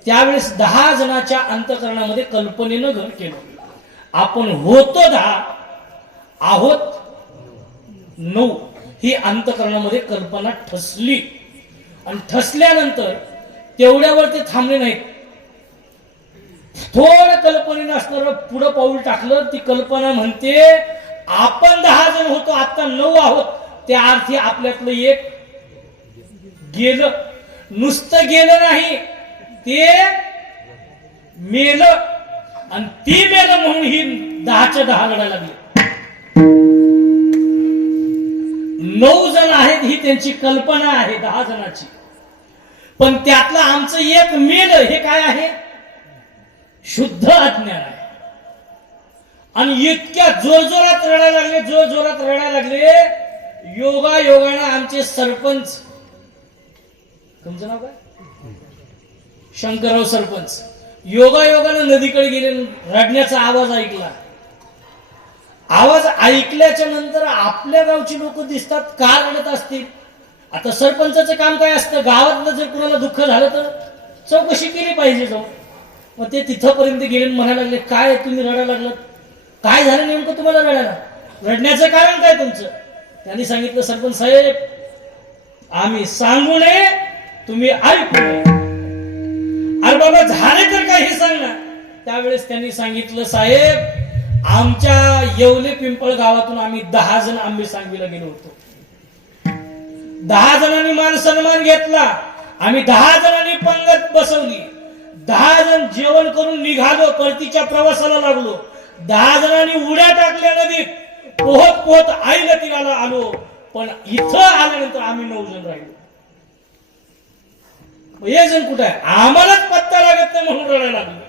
त्यावेळेस 10 जणांच्या अंतःकरणामध्ये कल्पनेनं घर केलं. आपण होतो 10, आहोत 9, ही अंतःकरणामध्ये कल्पना ठसली. आणि ठसल्यानंतर तेवढ्यावर ते थांबले नाहीत. थोडं कल्पनेनं असणारं पुढं पाऊल टाकलं. ती कल्पना म्हणते आपण 10 जण होतो, आता 9 आहोत. त्या अर्थी आपल्यातलं एक गेलं. नुसतं गेलं नाही, ते मेलं. आणि ती मेलं म्हणून ही 10च्या 10 लढायला लागली. 9 जण आहेत ही त्यांची कल्पना आहे 10 जणांची. पण त्यातलं आमचं एक मेलं, हे काय आहे? शुद्ध अज्ञान आहे. आणि इतक्या जोरजोरात रडायला लागले, जोरजोरात रडायला लागले. योगायोगानं आमचे सरपंच, तुमचं नाव काय? शंकरराव सरपंच, योगायोगानं नदीकडे गेले. रडण्याचा आवाज ऐकला. आवाज ऐकल्याच्या नंतर आपल्या गावची लोक दिसतात, का रडत असतील? आता सरपंचाचं काम काय असतं? गावातलं जर कुणाला दुःख झालं तर चौकशी केली पाहिजे जाऊन. मग ते तिथपर्यंत गेले, म्हणायला लागले काय तुम्ही रडायला लागलात? काय झालं नेमकं तुम्हाला रडायला? रडण्याचं कारण काय तुमचं? त्यांनी सांगितलं सरपंच साहेब, आम्ही सांगू नये, तुम्ही ऐकू नये. अरे बाबा झाले तर काय हे सांग ना. त्यावेळेस त्यांनी सांगितलं साहेब, आमच्या येवले पिंपळ गावातून आम्ही 10 जण आंबे सांगवीला गेलो होतो. 10 जणांनी मान सन्मान घेतला. आम्ही 10 जणांनी पंगत बसवली. 10 जण जेवण करून निघालो, परतीच्या प्रवासाला लागलो. 10 जणांनी उड्या टाकल्या नदीत. पोहत पोहत आईला तीराला आलो. पण इथं आल्यानंतर आम्ही 9 जण राहिलो. एक जण कुठे आहे? आम्हालाच पत्ता लागत नाही म्हणून रडायला लागलो.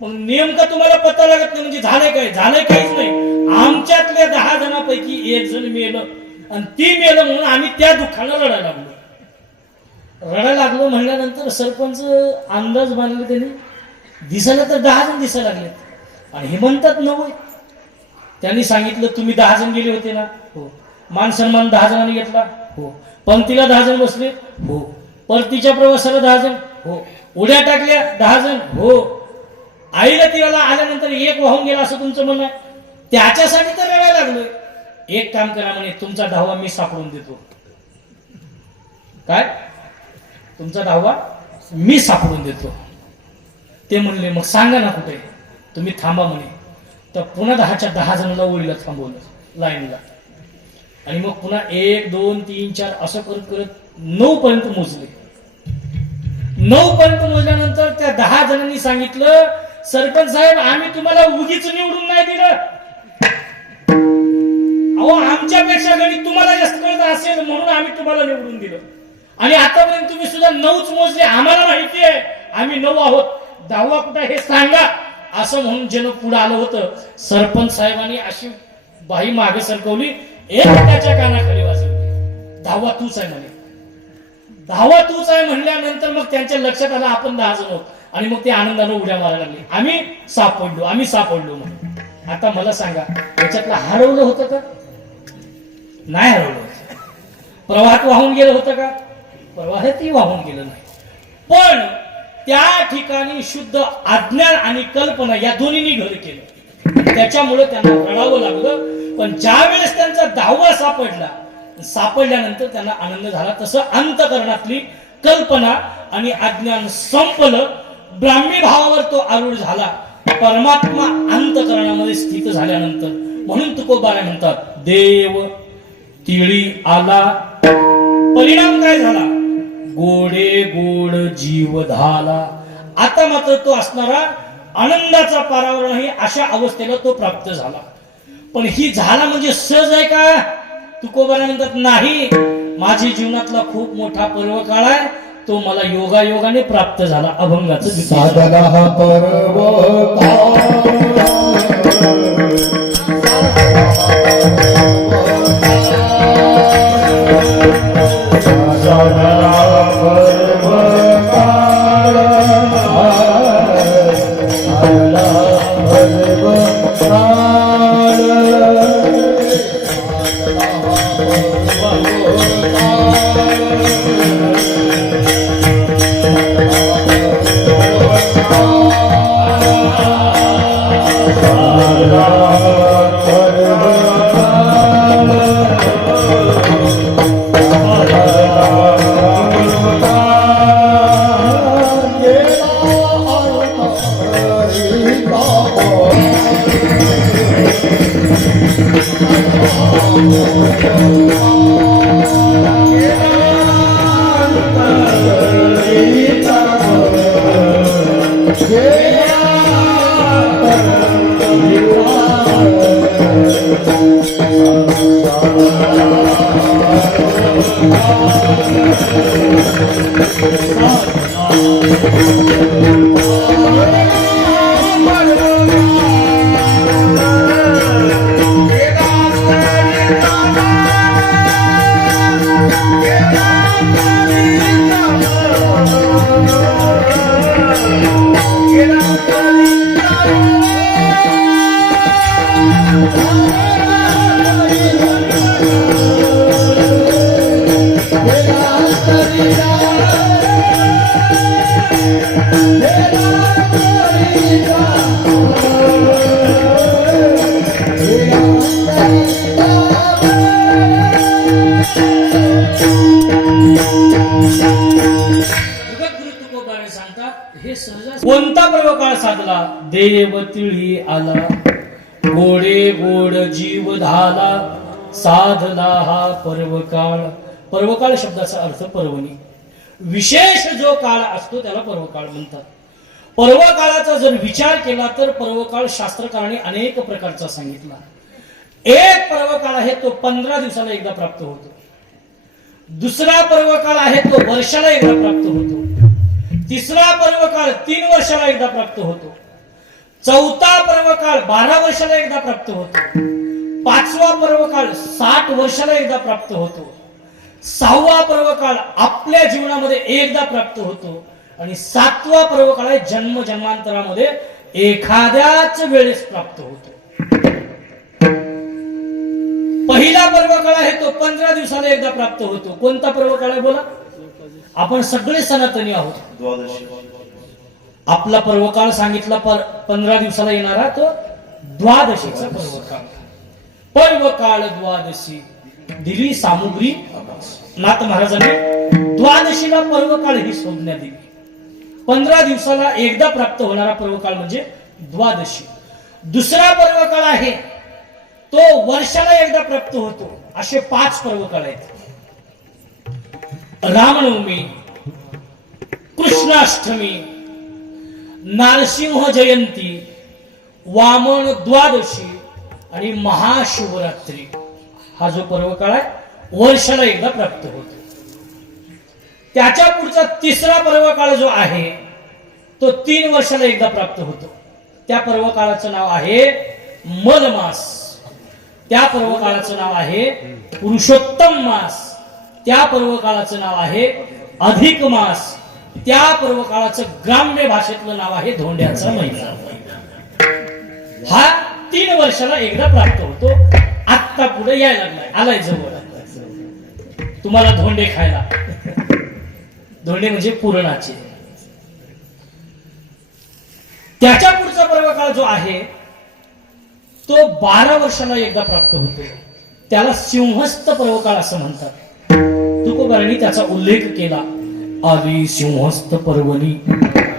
मग नेमका तुम्हाला पत्ता लागत नाही म्हणजे झालंय काय? झालंय काहीच नाही. आमच्यातल्या 10 जणांपैकी एक जण मेलं. आणि ती मेलं म्हणून आम्ही त्या दुःखानं रडायला लागलो. रडायला लागलो म्हणल्यानंतर सरपंच अंदाज बांधला त्यांनी. दिसायला तर 10 जण दिसायला लागले. आणि हे म्हणतात 9. त्यांनी सांगितलं तुम्ही 10 जण गेले होते ना? हो. मान सन्मान 10 जणांनी घेतला? हो. पंक्तीला 10 जण बसले? हो. परतीच्या प्रवासाला 10 जण? हो. उड्या टाकल्या 10 जण? हो. आईला तीराला आल्यानंतर एक वाहून गेला असं तुमचं म्हणणं आहे? त्याच्यासाठी तर रडायला लागलोय. एक काम करा म्हणे, तुमचा 10वा मी सापडून देतो. काय? तुमचा 10वा मी सापडून देतो. ते म्हणले मग सांगा ना कुठे? तुम्ही थांबा म्हणे. तर पुन्हा 10च्या 10 जणांना ओळीला थांबवलं लाईनला. आणि मग पुन्हा 1 2 3 4 असं करत करत 9 पर्यंत मोजले. 9 पर्यंत मोजल्यानंतर त्या 10 जणांनी सांगितलं सरपंच साहेब, आम्ही तुम्हाला उगीच निवडून नाही दिलं. अहो आमच्यापेक्षा गणित तुम्हाला जास्त कळत असेल म्हणून आम्ही तुम्हाला निवडून दिलं. आणि आतापर्यंत तुम्ही सुद्धा 9च मोजले. आम्हाला माहिती आहे आम्ही 9 आहोत. 10वा कुठे हे सांगा. असं म्हणून ज्यानं पुढे आलं होतं, सरपंच साहेबांनी अशी बाई मागे सरकवली, एक त्याच्या कानाखाली वाजवली, 10वा तूच आहे म्हणे. 10वा तूच आहे म्हणल्यानंतर मग त्यांच्या लक्षात आलं आपण 10 जण आहोत. आणि मग ते आनंदाने उड्या मारायला लागले. आम्ही सापडलो म्हणून. आता मला सांगा, याच्यातलं हरवलं होतं का? नाही हरवलं होतं. प्रवाहात वाहून गेलं होतं का? प्रवाहातही वाहून गेलं नाही. पण त्या ठिकाणी शुद्ध अज्ञान आणि कल्पना या दोन्हींनी घर केलं. त्याच्यामुळे त्यांना रडावं लागलं. पण ज्या वेळेस त्यांचा 10वा सापडल्यानंतर त्यांना आनंद झाला. तसं अंतःकरणातली कल्पना आणि अज्ञान संपलं. ब्राह्मी भावावर तो आरूढ झाला. परमात्मा अंतःकरणामध्ये स्थित झाल्यानंतर म्हणून तुकोबारा म्हणतात, देव तिळी आला. परिणाम काय झाला? गोडे गोड जीव झाला. आता मात्र तो असणारा आनंदाचा पारावर नाही अशा अवस्थेला तो प्राप्त झाला. पण ही झाला म्हणजे सहज आहे का? तुकोबारा म्हणतात नाही, माझी जीवनातला खूप मोठा पर्व काळ आहे. तो मला योगायोगाने प्राप्त झाला. अभंगाचं साधना पर्व कोणता पर्वकाळ साधला देव तिळी आला गोडे गोड जीव झाला साधला हा पर्वकाळ. पर्वकाळ शब्दाचा अर्थ पर्वणी. विशेष जो काळ असतो त्याला पर्वकाळ म्हणतात. पर्वकाळाचा जर विचार केला तर पर्वकाळ शास्त्रकारांनी अनेक प्रकारचा सांगितला. एक पर्वकाळ आहे तो 15 दिवसाला एकदा प्राप्त होतो. दुसरा पर्वकाळ आहे तो वर्षाला एकदा प्राप्त होतो. तिसरा पर्वकाळ 3 वर्षाला एकदा प्राप्त होतो. चौथा पर्वकाळ 12 वर्षाला एकदा प्राप्त होतो. पाचवा पर्वकाळ 60 वर्षाला एकदा प्राप्त होतो. सहावा पर्वकाळ आपल्या जीवनामध्ये एकदा प्राप्त होतो. आणि सातवा पर्वकाळ आहे जन्म जन्मांतरामध्ये एखाद्याच वेळेस प्राप्त होतो. पहिला पर्वकाळ आहे तो 15 दिवसाला एकदा प्राप्त होतो. कोणता पर्वकाळ आहे बोला? आपण सगळे सनातनी आहोत. आपला पर्वकाळ सांगितला 15 दिवसाला येणारा तो द्वादशीचा पर्वकाळ. पर्वकाळ द्वादशी दिली सामुग्री. नाथ महाराजांनी द्वादशीला पर्वकाळ ही संज्ञा दिली. 15 दिवसाला एकदा प्राप्त होणारा पर्वकाळ म्हणजे द्वादशी. दुसरा पर्वकाळ आहे तो वर्षाला एकदा प्राप्त होतो. असे 5 पर्वकाळ आहेत. रामनवमी, कृष्णाष्टमी, नरसिंह जयंती, वामन द्वादशी आणि महाशिवरात्री. हा जो पर्वकाळ आहे वर्षाला एकदा प्राप्त होतो. त्याच्या पुढचा तिसरा पर्वकाळ जो आहे तो 3 वर्षाला एकदा प्राप्त होतो. त्या पर्वकाळाचं नाव आहे मलमास. त्या पर्वकाळाचं नाव आहे पुरुषोत्तम मास. त्या पर्वकाळाचं नाव आहे अधिक मास. त्या पर्वकाळाचं ग्राम्य भाषेतलं नाव आहे धोंड्याचा महिना. हा 3 वर्षाला एकदा प्राप्त होतो. आत्ता पुढे यायला लागलाय, आलाय जवळ तुम्हाला धोंडे खायला. धोंडे म्हणजे पुरणाचे. त्याच्या पुढचा पर्वकाळ जो आहे तो 12 वर्षाला एकदा प्राप्त होतो. त्याला सिंहस्थ पर्वकाळ असं म्हणतात. तुकोबारांनी त्याचा उल्लेख केला. आली सिंहस्थ पर्वणी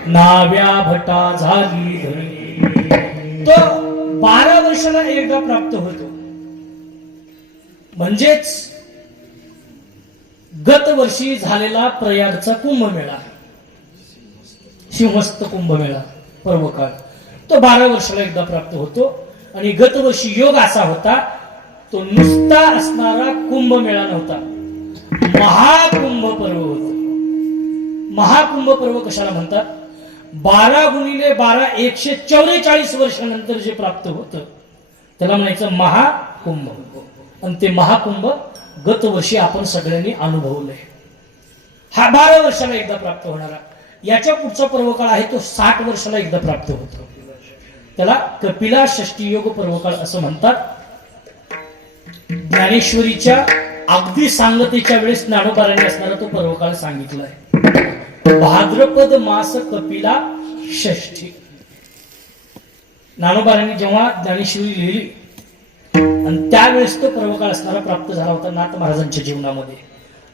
नाव्या भटा झाली धरणी. तो 12 वर्षाला एकदा प्राप्त होतो. म्हणजेच गत वर्षी झालेला प्रयागचा कुंभमेळा, सिंहस्थ कुंभमेळा पर्वकाळ तो 12 वर्षाला एकदा प्राप्त होतो. आणि गत वर्षी योग असा होता तो नुसता असणारा कुंभमेळा नव्हता, महाकुंभ पर्व होता. महाकुंभ पर्व कशाला म्हणतात? 12 गुणिले 12 144 वर्षानंतर जे प्राप्त होतं त्याला म्हणायचं महाकुंभ कुंभ आणि ते महाकुंभ गत वर्षी आपण सगळ्यांनी अनुभवलंय. हा 12 वर्षाला एकदा प्राप्त होणारा. याच्या पुढचा पर्वकाळ आहे तो 60 वर्षाला एकदा प्राप्त होतो. त्याला कपिला षष्टी योग पर्वकाळ असं म्हणतात. ज्ञानेश्वरीच्या अगदी सांगतेच्या वेळेस ज्ञानोबारांनी असणारा तो पर्वकाळ सांगितलाय. भाद्रपद मास कपिला षष्ठी. ज्ञानोबारांनी जेव्हा ज्ञानेश्वरी लिहिली आणि त्यावेळेस तो पर्वकाळ असणारा प्राप्त झाला होता नाथ महाराजांच्या जीवनामध्ये.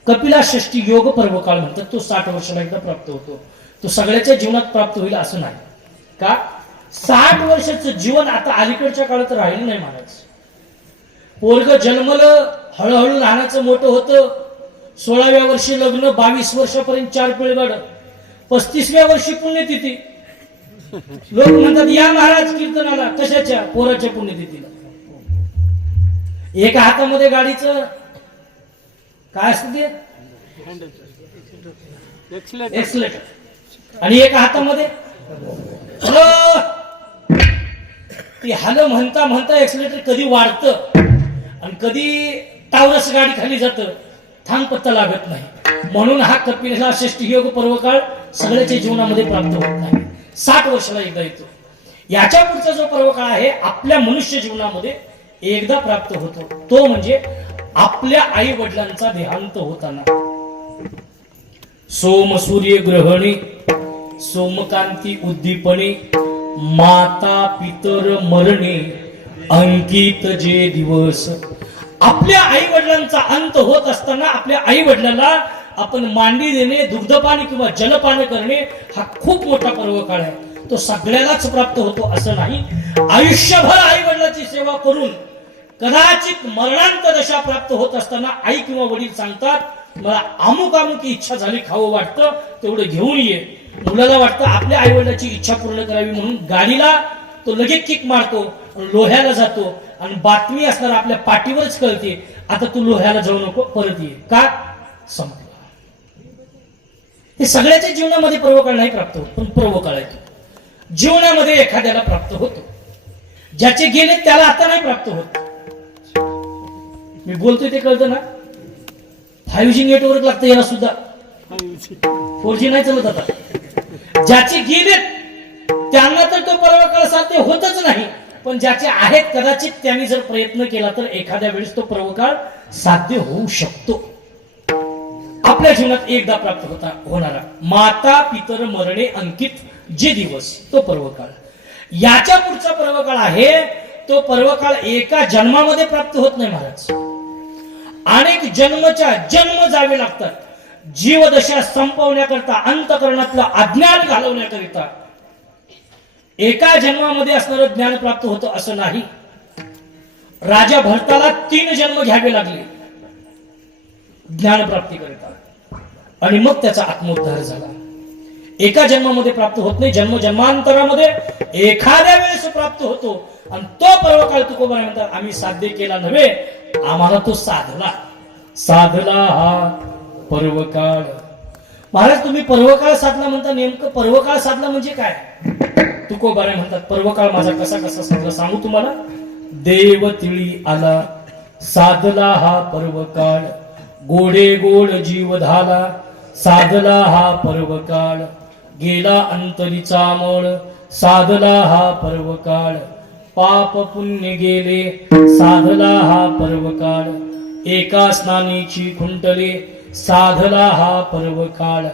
कपिला षष्टी योग पर्वकाळ म्हणतात. तो 60 वर्षाला एकदा प्राप्त होतो. तो सगळ्याच्या जीवनात प्राप्त होईल असं नाही. का 60 वर्षाचं जीवन आता अलीकडच्या काळात राहिलं नाही महाराज. पोरग जन्मलं, हळूहळू लहानाचं मोठं होतं. 16व्या वर्षी लग्न, 22 वर्षापर्यंत 4 पिळगड, 35व्या वर्षी पुण्यतिथी. लोक म्हणतात या महाराज कीर्तनाला. कशाच्या? पोराच्या पुण्यतिथीला. एका हातामध्ये गाडीचं काय असतं ते एक्सलेटर आणि एका हातामध्ये ती हॅलो म्हणता म्हणता एक्सलेटर कधी वाढतं आणि कधी टावरस गाडी खाली जातं, थांब पत्ता लागत नाही. म्हणून हा कपिला षष्टी योग पर्वकाळ सगळ्याच्या जीवनामध्ये प्राप्त होत नाही. 60 वर्षाला एकदा येतो. याच्या पुढचा जो पर्वकाळ आहे आपल्या मनुष्य जीवनामध्ये एकदा प्राप्त होतो. तो म्हणजे आपल्या आई वडिलांचा देहांत होताना. सोम सूर्य ग्रहणे, सोमकांती उद्दीपणे, माता पितर मरणे, अंकित जे दिवस. आपल्या आई वडिलांचा अंत होत असताना आपल्या आई वडिलांना आपण मांडी देणे, दुग्धपान किंवा जलपान करणे हा खूप मोठा पर्वकाळ आहे. तो सगळ्यालाच प्राप्त होतो असं नाही. आयुष्यभर आई वडिलांची सेवा करून कदाचित मरणांत दशा प्राप्त होत असताना आई किंवा वडील सांगतात मला अमुक अमुक इच्छा झाली, खावं वाटतं, तेवढं घेऊन ये. मुलाला वाटतं आपल्या आई वडिलांची इच्छा पूर्ण करावी म्हणून गाडीला तो लगेच किक मारतो, लोह्याला जातो आणि बातमी असणार आपल्या पाठीवरच कळते आता तू लोह्याला जाऊ नको, परत ये. का? संपलं. हे सगळ्याच्या जीवनामध्ये पर्वकाळ नाही प्राप्त होत, पण पर्वकाळ येतो जीवनामध्ये एखाद्याला प्राप्त होतो. ज्याचे गेले त्याला आता नाही प्राप्त होत. मी बोलतोय ते कळतं ना. 5G नेटवर्क लागतं याला सुद्धा, 4G नाही चालत आता. ज्याचे गेलेत त्यांना तर तो पर्वकाळ साध्य होतच नाही, पण ज्याचे आहेत कदाचित त्यांनी जर प्रयत्न केला तर एखाद्या वेळेस तो पर्वकाळ साध्य होऊ शकतो. आपल्या जीवनात एकदा प्राप्त होणारा माता पितर मरणे अंकित जे दिवस, तो पर्वकाळ. याच्या पुढचा पर्वकाळ आहे तो पर्वकाळ एका जन्मामध्ये प्राप्त होत नाही महाराज. अनेक जन्म जावे लागतात. जीवदशा संपवण्याकरता, अंतःकरणातलं अज्ञान घालवण्याकरिता एका जन्मामध्ये असणारं ज्ञान प्राप्त होतं असं नाही. राजा भरताला 3 जन्म घ्यावे लागले ज्ञान प्राप्तीकरिता आणि मग त्याचा आत्मोद्धार झाला. एका जन्मामध्ये प्राप्त होत नाही, जन्मांतरामध्ये एखाद्या वेळेस प्राप्त होतो. आणि तो पर्वकाळ तुकोबा म्हणतात आम्ही साध्य केला नव्हे, आम्हाला तो साधला हा पर्वकाळ. महाराज तुम्ही पर्वकाळ साधला म्हणता, नेमकं पर्वकाळ साधला म्हणजे काय? तुकोबा म्हणतात पर्वकाळ माझा कसा कसा साधला सांगू तुम्हाला. देव तिळी आला साधला हा पर्वकाळ, गोडे गोड जीव झाला साधला हा पर्वकाळ, गेला अंतरीचा मळ साधला हा पर्वकाळ, पाप पुण्य गेले साधला हा पर्वकाळ, एका स्नानीची खुंटले साधला हा पर्वकाळ,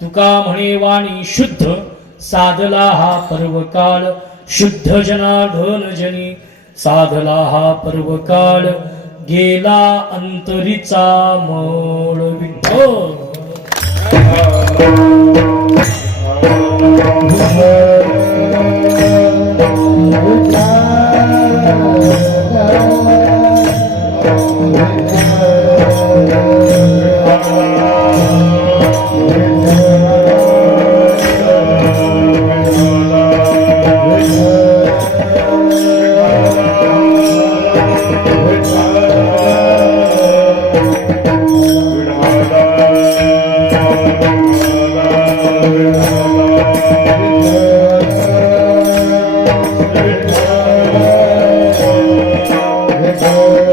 तुका म्हणे वाणी शुद्ध साधला हा पर्वकाळ, शुद्ध जनार्दन जनी साधला हा पर्वकाळ, गेला अंतरीचा मळ. विठ्ठल Oh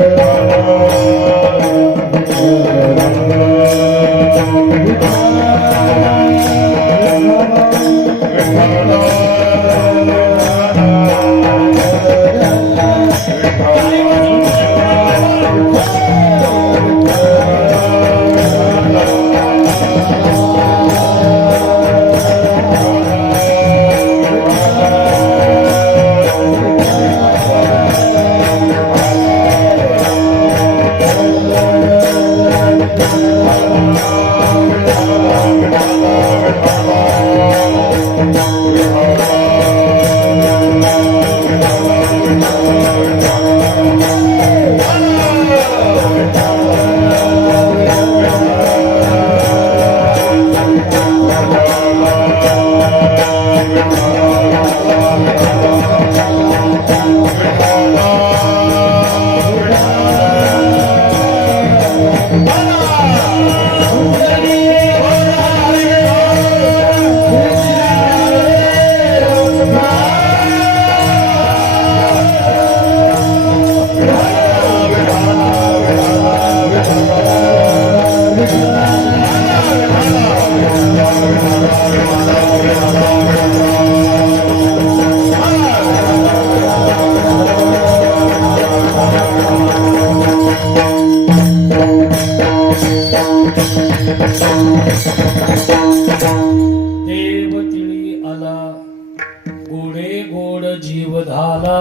देव तिळी आला गोडे गोड जीव झाला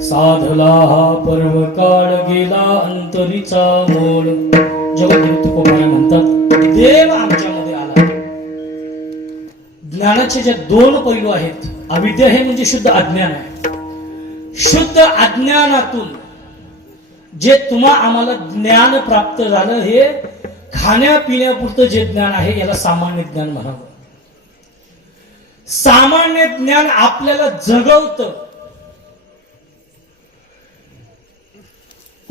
साधला हा पर्व काळ गेला अंतरीचा मोड. जगद्गुरु तुकोबाराय म्हणतात देव आमच्यामध्ये आला. ज्ञानाचे जे दोन पैलू आहेत, अविद्या हे म्हणजे शुद्ध अज्ञान आहे. शुद्ध अज्ञानातून जे तुम्हा आम्हाला ज्ञान प्राप्त झालं हे खाण्यापिण्यापुरतं जे ज्ञान आहे याला सामान्य ज्ञान म्हणावं. सामान्य ज्ञान आपल्याला जगवतं,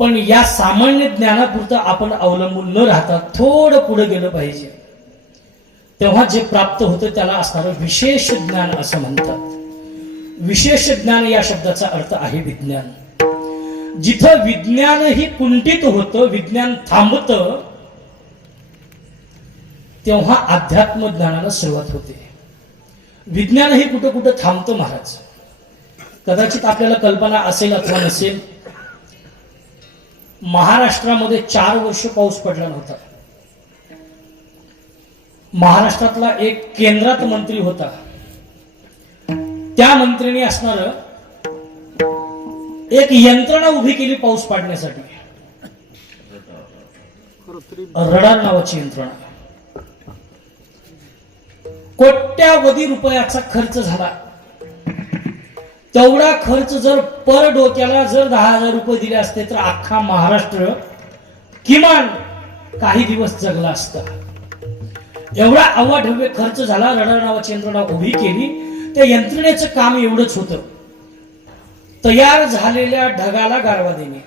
पण या सामान्य ज्ञानापुरतं आपण अवलंबून न राहता थोडं पुढे गेलं पाहिजे. तेव्हा जे प्राप्त होतं त्याला असणारं विशेष ज्ञान असं म्हणतात. विशेष ज्ञान या शब्दाचा अर्थ आहे विज्ञान. जिथं विज्ञानही कुंठित होतं, विज्ञान थांबतं, तेव्हा अध्यात्म ज्ञानाला सुरुवात होते. विज्ञानही कुठं कुठं थांबतं महाराज. कदाचित आपल्याला कल्पना असेल अथवा नसेल, महाराष्ट्रामध्ये 4 वर्ष पाऊस पडला नव्हता. महाराष्ट्रातला एक केंद्रात मंत्री होता. त्या मंत्र्याने असणार एक यंत्रणा उभी केली पाऊस पाडण्यासाठी, रडार नावाची यंत्रणा. कोट्यावधी रुपयाचा खर्च झाला. तेवढा खर्च जर पर डोक्याला जर 10,000 रुपये दिले असते तर अख्खा महाराष्ट्र किमान काही दिवस जगला असता. एवढा अवाढव्य खर्च झाला. रडार नावाची यंत्रणा उभी केली. त्या यंत्रणेचं काम एवढंच होतं, तयार झालेल्या ढगाला गारवा देणे.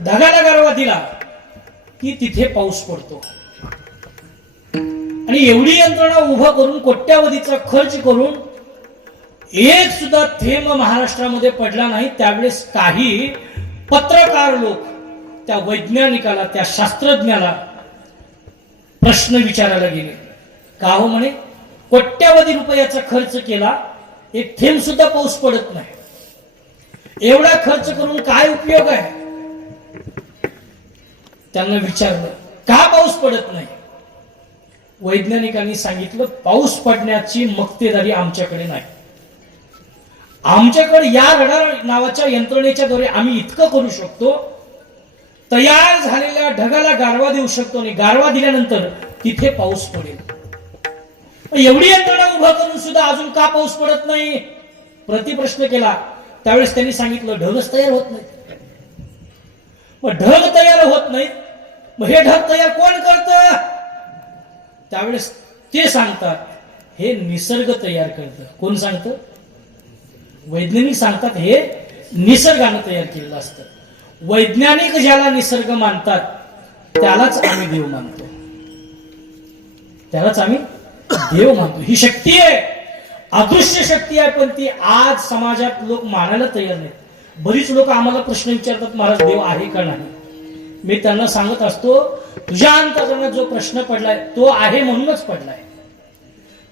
ढगाला गारवा दिला की तिथे पाऊस पडतो. आणि एवढी यंत्रणा उभा करून कोट्यावधीचा खर्च करून एक सुद्धा थेंब महाराष्ट्रामध्ये पडला नाही. त्यावेळेस काही पत्रकार लोक त्या वैज्ञानिकाला, त्या शास्त्रज्ञाला प्रश्न विचारायला गेले. का हो म्हणे, कोट्यावधी रुपयाचा खर्च केला, एक थेंब सुद्धा पाऊस पडत नाही, एवढा खर्च करून काय उपयोग आहे? त्यांना विचारलं का पाऊस पडत नाही. वैज्ञानिकांनी सांगितलं पाऊस पडण्याची मक्तेदारी आमच्याकडे नाही. आमच्याकडे या रडार नावाच्या यंत्रणेच्या द्वारे आम्ही इतकं करू शकतो, तयार झालेल्या ढगाला गारवा देऊ शकतो आणि गारवा दिल्यानंतर तिथे पाऊस पडेल. एवढी यंत्रणा उभा करून सुद्धा अजून का पाऊस पडत नाही प्रतिप्रश्न केला. त्यावेळेस त्यांनी सांगितलं ढगच तयार होत नाही. मग ढग तयार होत नाहीत, मग हे ढग तयार कोण करतं? त्यावेळेस ते सांगतात हे निसर्ग तयार करतं. कोण सांगतं? वैज्ञानिक सांगतात हे निसर्गानं तयार केलेलं असतं. वैज्ञानिक ज्याला निसर्ग मानतात त्यालाच आम्ही देव मानतो, त्यालाच आम्ही देव मानतो. ही शक्ती आहे, अदृश्य शक्ती आहे, पण ती आज समाजात लोक मानायला तयार नाहीत. बरीच लोक आम्हाला प्रश्न विचारतात महाराज देव आहे का नाही. मी त्यांना सांगत असतो तुझ्या अंतःकरणात जो प्रश्न पडलाय तो आहे म्हणूनच पडलाय.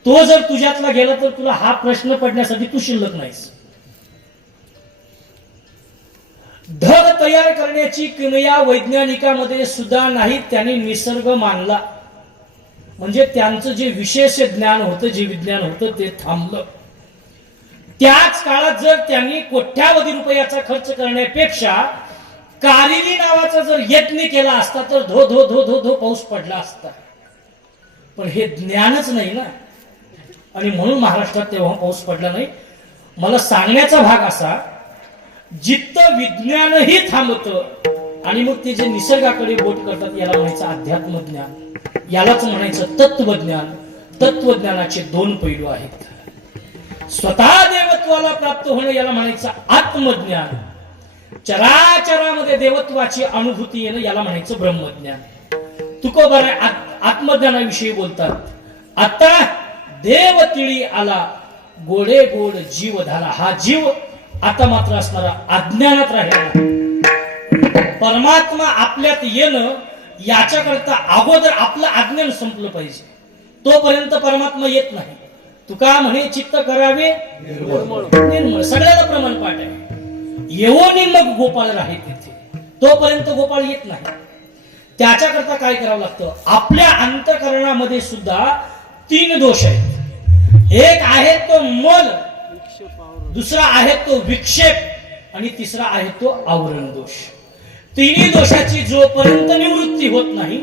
तो जर तुझ्यातला गेला तर तुला हा प्रश्न पडण्यासाठी तू शिल्लक नाहीस. ढग तयार करण्याची किमया वैज्ञानिकामध्ये सुद्धा नाही. त्यांनी निसर्ग मानला म्हणजे त्यांचं जे विशेष ज्ञान होतं, जे विज्ञान होतं ते थांबलं. त्याच काळात जर त्यांनी कोट्यावधी रुपयाचा खर्च करण्यापेक्षा कारिली नावाचा जर यत्न केला असता तर धो धो धो धो धो पाऊस पडला असता. पण हे ज्ञानच नाही ना, आणि म्हणून महाराष्ट्रात तेव्हा पाऊस पडला नाही. मला सांगण्याचा भाग असा, जिथं विज्ञानही थांबतं आणि मग ते जे निसर्गाकडे बोट करतात याला म्हणायचं अध्यात्म ज्ञान, यालाच म्हणायचं तत्वज्ञान. तत्वज्ञानाचे 2 पैलू आहेत. स्वतः देवत्वाला प्राप्त होणं याला म्हणायचं आत्मज्ञान. चराचरामध्ये देवत्वाची अनुभूती येणं याला म्हणायचं ब्रह्मज्ञान. तुकोबाराय आत्मज्ञानाविषयी बोलतात. आता देव तिळी आला गोडे गोड जीव झाला. हा जीव आता मात्र असणारा अज्ञानात राहिला. परमात्मा आपल्यात येणं याच्याकरता अगोदर आपलं अज्ञान संपलं पाहिजे. तोपर्यंत परमात्मा येत नाही. तुका म्हणे चित्त करावे निर्मळ. सगळ्याला प्रमाण पाठ आहे. येवोनी मग गोपाळ राहे तिथे. तोपर्यंत गोपाळ येत नाही. त्याच्याकरता काय करावं लागतं? आपल्या अंतःकरणामध्ये सुद्धा 3 दोष आहेत. एक आहे तो मल, दुसरा आहे तो विक्षेप आणि तिसरा आहे तो आवरण दोष. तिन्ही दोषाची जोपर्यंत निवृत्ती होत नाही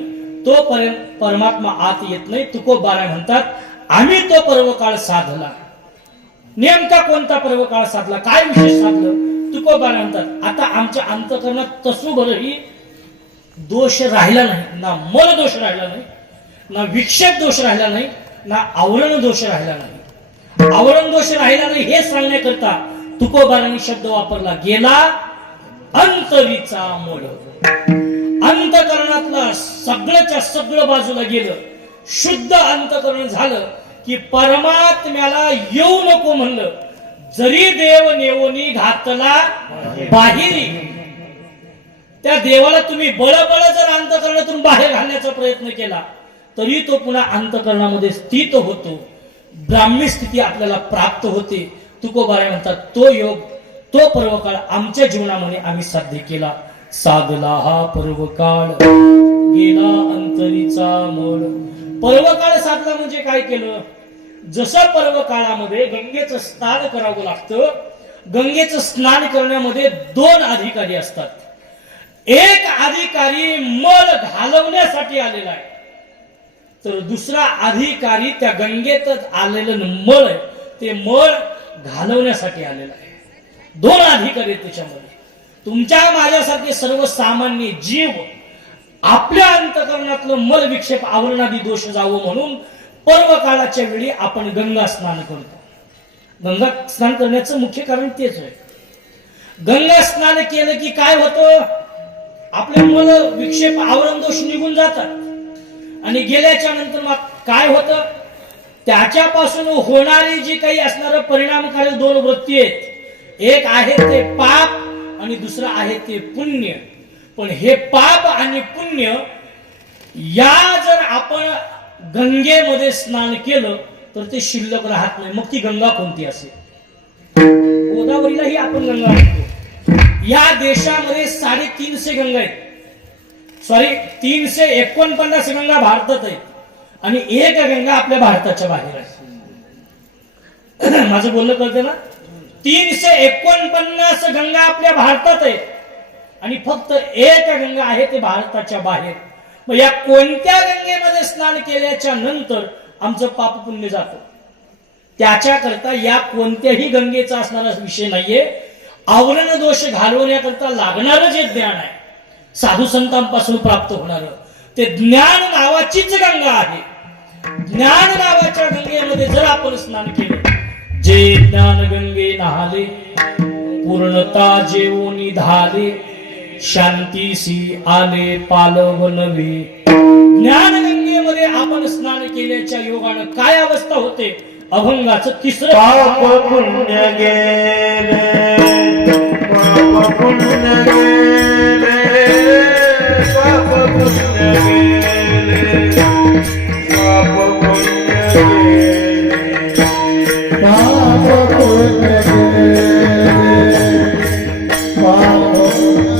तोपर्यंत परमात्मा आत येत नाही. तुकोबारा म्हणतात आम्ही तो पर्वकाळ साधला. नेमका कोणता पर्वकाळ साधला, काय विशेष साधलं? तुकोबारा म्हणतात आता आमच्या अंतःकरणात तसूभरही दोष राहिला नाही, ना मल दोष राहिला नाही, ना विक्षेप दोष राहिला नाही, ना आवरण दोष राहिला नाही. आवरण दोष राहिला नाही हे सांगण्याकरता तुकोबारांनी शब्द वापरला, गेला अंतरीचा मोड. अंतःकरणातलं सगळंच्या सगळं बाजूला गेलं, शुद्ध अंतःकरण झालं की परमात्म्याला येऊ नको म्हणलं, जरी देव नेवोनी घातला बाहेरी, त्या देवाला तुम्ही बळबळ जर अंतःकरणातून बाहेर घालण्याचा प्रयत्न केला तरी तो पुन्हा अंतःकरणामध्ये स्थित होतो, ब्राह्मी स्थिती आपल्याला प्राप्त होते. तुकोबारा म्हणतात तो योग, तो पर्वकाळ आमच्या जीवनामध्ये आम्ही साध्य केला. साधला हा पर्वकाळ, गेला अंतरीचा मोड. पर्वकाळ साधला म्हणजे काय केलं? जसं पर्वकाळामध्ये गंगेचं स्नान करावं लागतं, गंगेचं स्नान करण्यामध्ये 2 अधिकारी असतात. एक अधिकारी मळ घालवण्यासाठी आलेला आहे, तर दुसरा अधिकारी त्या गंगेतच आलेलं मळ आहे ते मळ घालवण्यासाठी आलेला आहे. 2 अधिकारी आहेत त्याच्यामध्ये. तुमच्या माझ्यासारखे सर्वसामान्य जीव आपल्या अंतःकरणातलं मल विक्षेप आवरणादी दोष जावं म्हणून पर्व काळाच्या वेळी आपण गंगा स्नान करतो. गंगा स्नान करण्याचं मुख्य कारण तेच आहे. गंगा स्नान केलं की काय होतं? आपले मल विक्षेप आवरण दोष निघून जातात आणि गेल्याच्या नंतर मग काय होतं? त्याच्यापासून होणारी जी काही असणारं परिणामकारी 2 वृत्ती आहेत, एक आहे ते पाप आणि दुसरं आहे ते पुण्य. पण हे पाप आणि पुण्य या जर आपण गंगेमध्ये स्नान केलं तर ते शिल्लक राहत नाही. मग ती गंगा कोणती असेल? गोदावरीलाही आपण गंगा म्हणतो. या देशामध्ये 350 गंगा आहेत, सॉरी 349 गंगा भारतात आहेत आणि एक गंगा आपल्या भारताच्या बाहेर आहे. माझं बोलणं कळते ना? 349 गंगा आपल्या भारतात आहेत आणि फक्त एक गंगा आहे ते भारताच्या बाहेर. मग या कोणत्या गंगेमध्ये स्नान केल्याच्या नंतर आमचं पाप पुण्य जातं? त्याच्याकरता या कोणत्याही गंगेचा असणारा विषय नाहीये. आवरण दोष घालवण्याकरता लागणारं जे ज्ञान आहे, साधू संतांपासून प्राप्त होणार ते ज्ञान नावाचीच गंगा आहे. ज्ञान नावाच्या गंगेमध्ये जर आपण स्नान केलं, जे ज्ञान गंगे नहाले पूर्णता जेवोनी धाले, शांतीसी आले पालव नवे. ज्ञान गंगेमध्ये आपण स्नान केल्याच्या योगानं काय अवस्था होते? अभंगाचं 3रं पाप पुण्य गेले, पाप पुण्य गेले, पाप पुण्य गेले, पाप पुण्य गेले, पाप पुण्य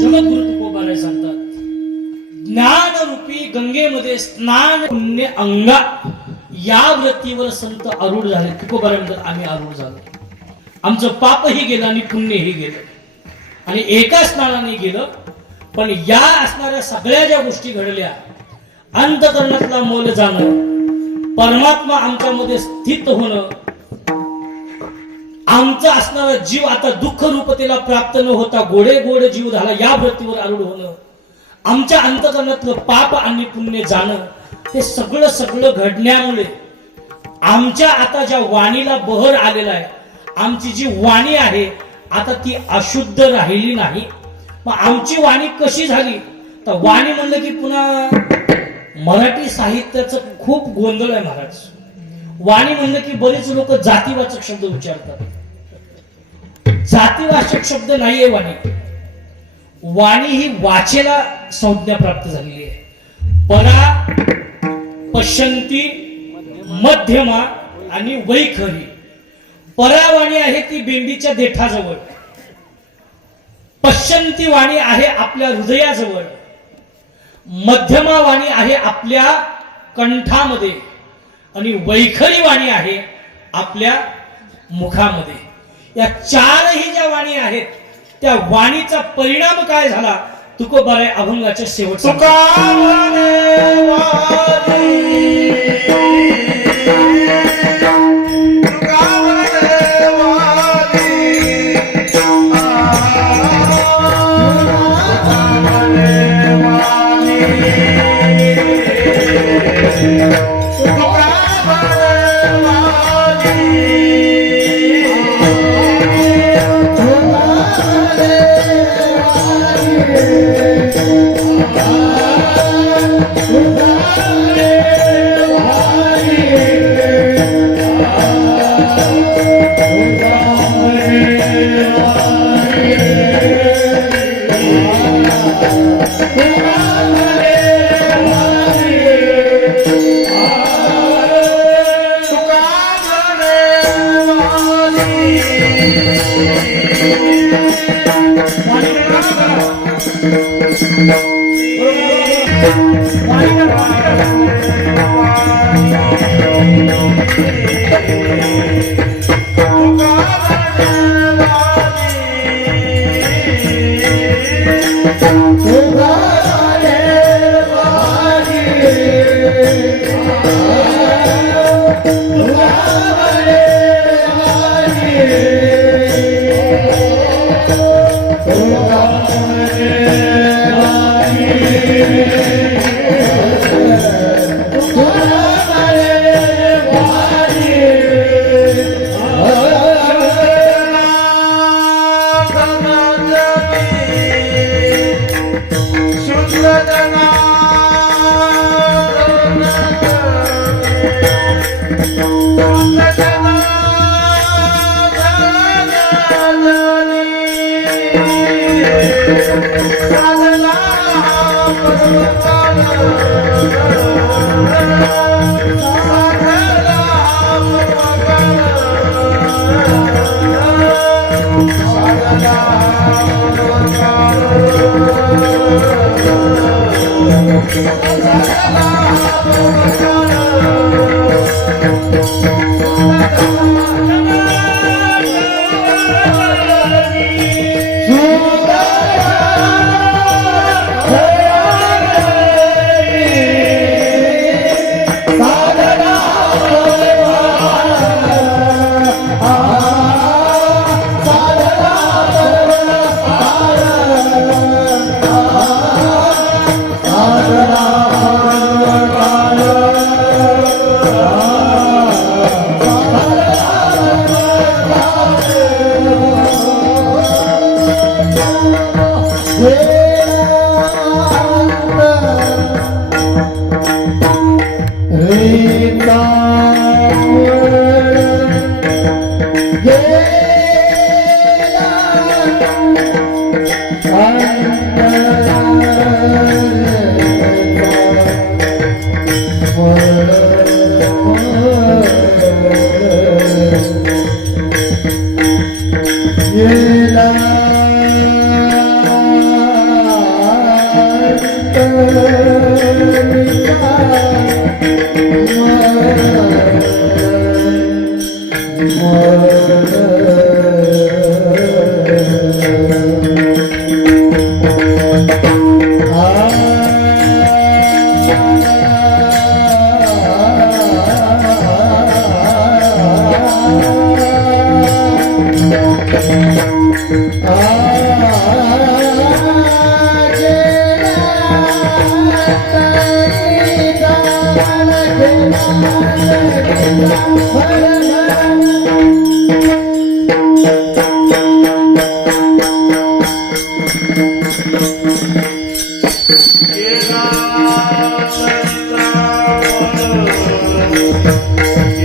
जगद्गुरु तुकोबाराय सांगतात, ज्ञानरूपी गंगेमध्ये स्नान पुण्य अंगा या व्रतीवर संत आरूढ झाले. तुकोबाराय म्हणतात आम्ही आरूढ झालो, आमचं पापही गेलं आणि पुण्यही गेलं आणि एका स्नानाने गेलं. पण या असणाऱ्या सगळ्या ज्या गोष्टी घडल्या, अंतकरणातला मोल जाणं, परमात्मा आमच्यामध्ये स्थित होणं, आमचा असणारा जीव आता दुःख रूपतेला प्राप्त न होता गोडे गोड जीव झाला, या वृत्तीवर आरूढ होणं, आमच्या अंतकरणातलं पाप आणि पुण्य जाणं, हे सगळं सगळं घडण्यामुळे आमच्या आता ज्या वाणीला बहर आलेला आहे, आमची जी वाणी आहे आता ती अशुद्ध राहिली नाही. मग आमची वाणी कशी झाली? तर वाणी म्हणलं की पुन्हा मराठी साहित्याचं खूप गोंधळ आहे महाराज. वाणी म्हणलं की बरेच लोक जातीवाचक शब्द उच्चारतात. जातीवाचक शब्द नाहीये वाणी. वाणी ही वाचेला संज्ञा प्राप्त झालेली आहे. परा, पश्यंती, मध्यमा आणि वैखरी. परावाणी आहे ती बेंबीच्या देठाजवळ, पश्यंती वाणी आहे आपल्या हृदयाजवळ, मध्यमा वाणी आहे आपल्या कंठामध्ये आणि वैखरी वाणी आहे आपल्या मुखामध्ये. या चारही ज्या वाणी आहेत त्या वाणीचा परिणाम काय झाला? तुकोबाराय अभंगाच्या शेवटचा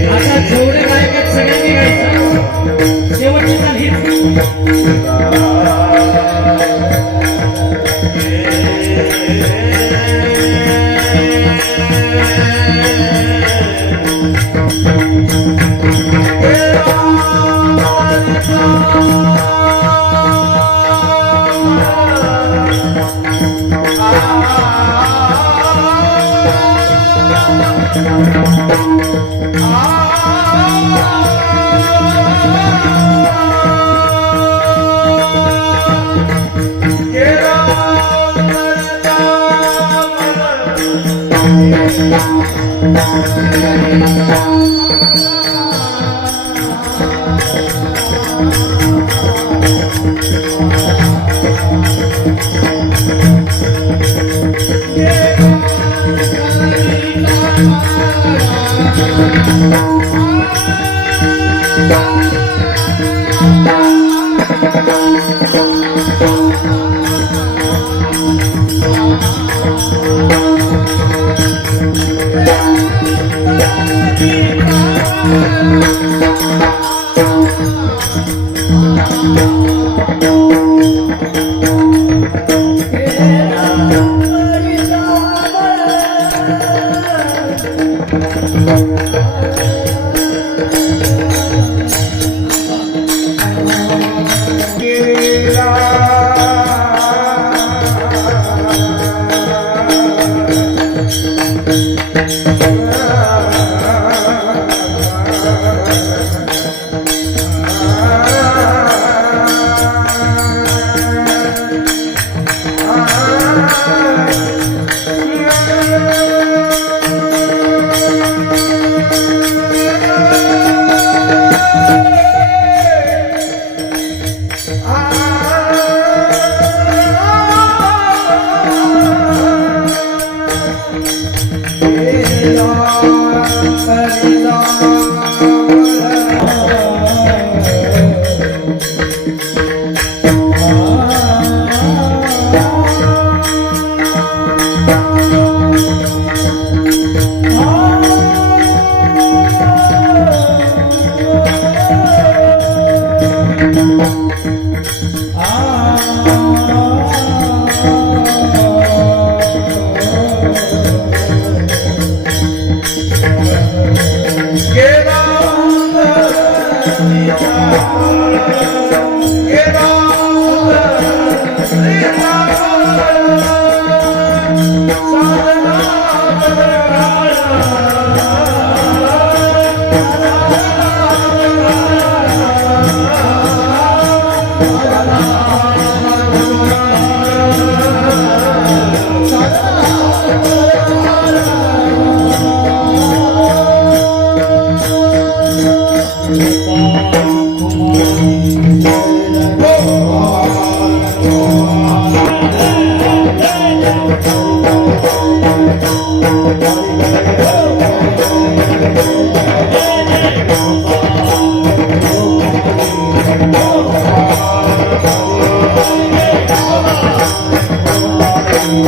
आता जेवढे गायक आहेत सगळ्यांनी गायचं शेवटची चाल हीच गेला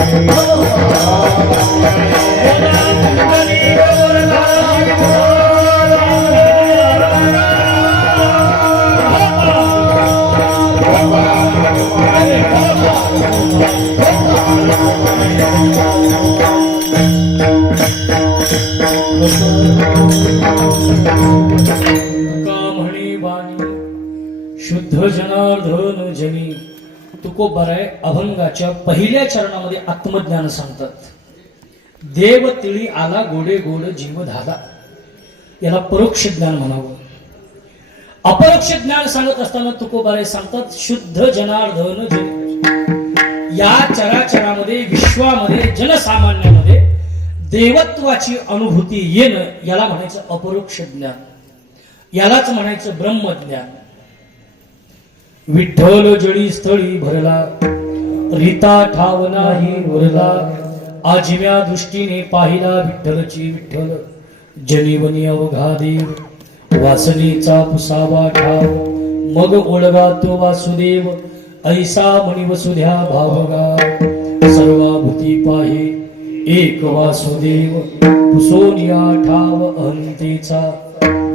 तुका म्हणी वाणी शुद्ध जनार्दन जनी. तुकोबाराय अभंगाच्या पहिल्या चरणामध्ये आत्मज्ञान सांगतात. देव तिळी आला गोडे गोड जीव धाला. याला परोक्ष ज्ञान म्हणावं. अपरोक्ष ज्ञान सांगत असताना तुकोबाराय सांगतात शुद्ध जनार्दन जनी. या चराचरामध्ये विश्वामध्ये जनसामान्यामध्ये देवत्वाची अनुभूती येणं याला म्हणायचं अपरोक्ष ज्ञान. यालाच म्हणायचं ब्रह्मज्ञान. विठ्ठल जळी स्थळी भरला रीता ठाव नाही उरला. आजिव्या दृष्टीने पाहिला विठ्ठलची विठ्ठल. जनीवनी अवघा देव वासनेचा पुसावा ठाव. मग ओळगा तो वासुदेव ऐसा मणी वसुध्या भावगा. सर्वाभूती पाहे एक वासुदेव पुसोनिया ठाव अहंतेचा.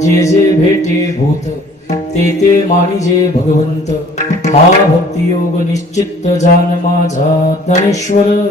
जे जे भेटे भूत ते ते मानिजे भगवंत. हा भक्ती योग निश्चित जान माझा ज्ञानेश्वर.